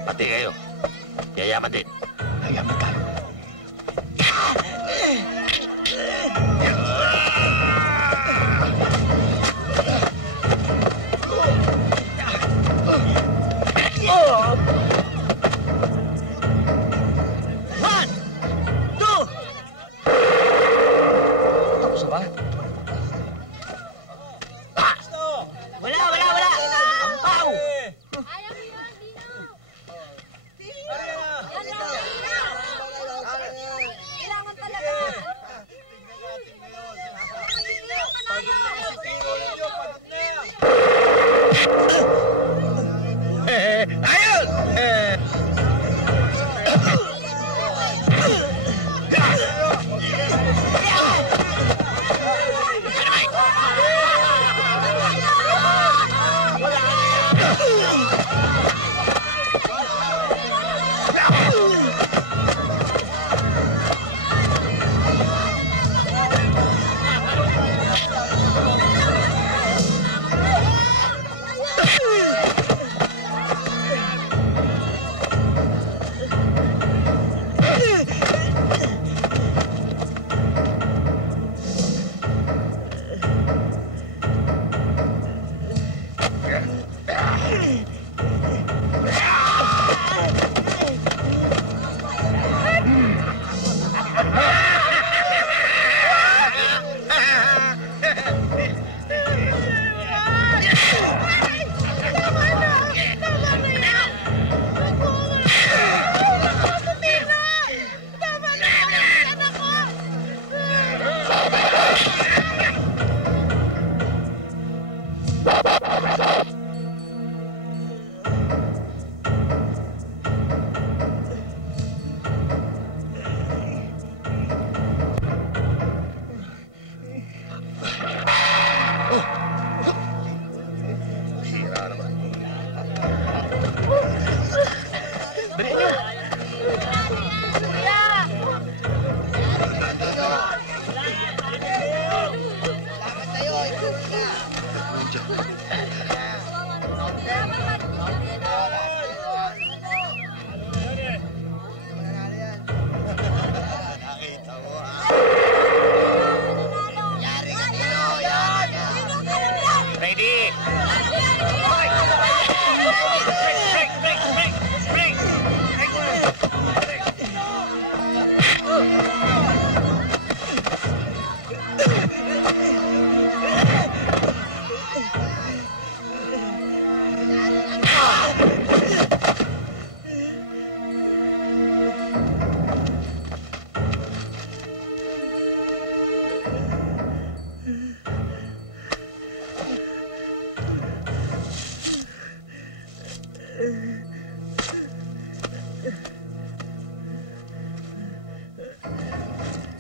pati kayo, yayaman din. Yayaman tayo.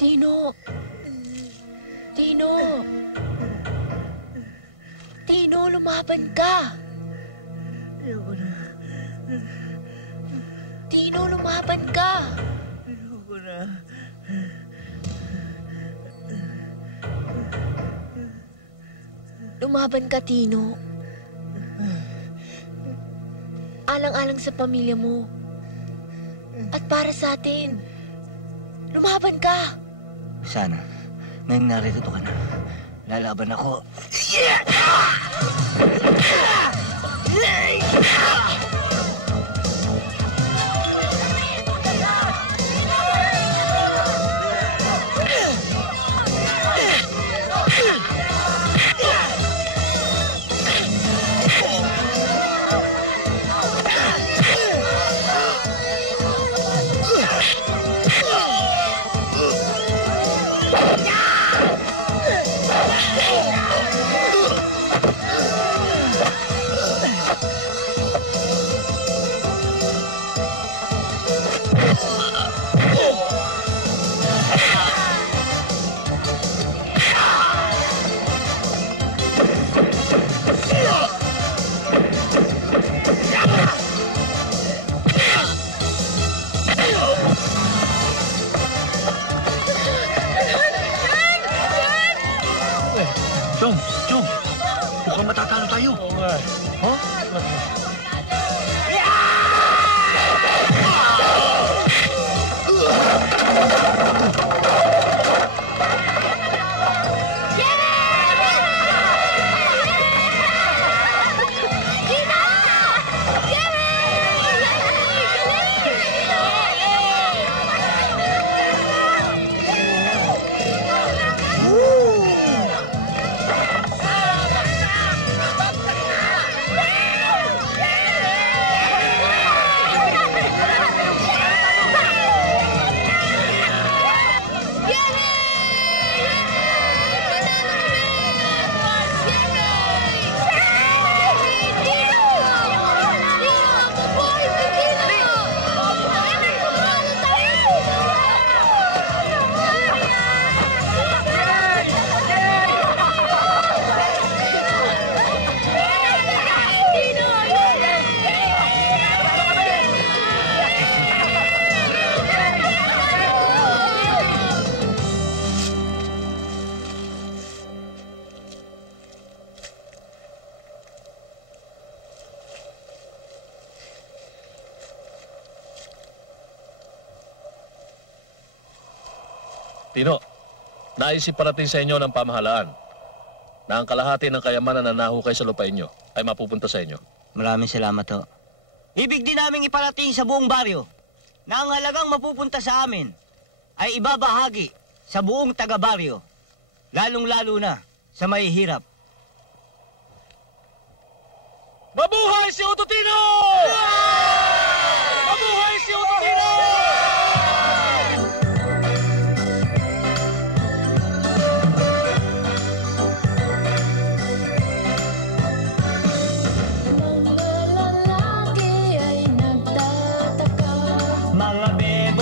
Tino! Tino! Tino, lumaban ka! Ayoko na. Tino, lumaban ka! Ayoko na. Lumaban ka, Tino. Alang-alang sa pamilya mo. At para sa atin. Lumaban ka! Sana, ngayong narito ka na. Lalaban ako. Atlas. Huh? Tino, naisip parating sa inyo ng pamahalaan na ang kalahati ng kayamanan na nahukay sa lupain nyo ay mapupunta sa inyo. Maraming salamat ho. Ibig din namin iparating sa buong baryo na ang halagang mapupunta sa amin ay ibabahagi sa buong taga-baryo, lalong-lalo na sa mahihirap. Mabuhay si Ututino! Mabuhay si Ututino! Mga lalaki ay nagtataka. Mga bebo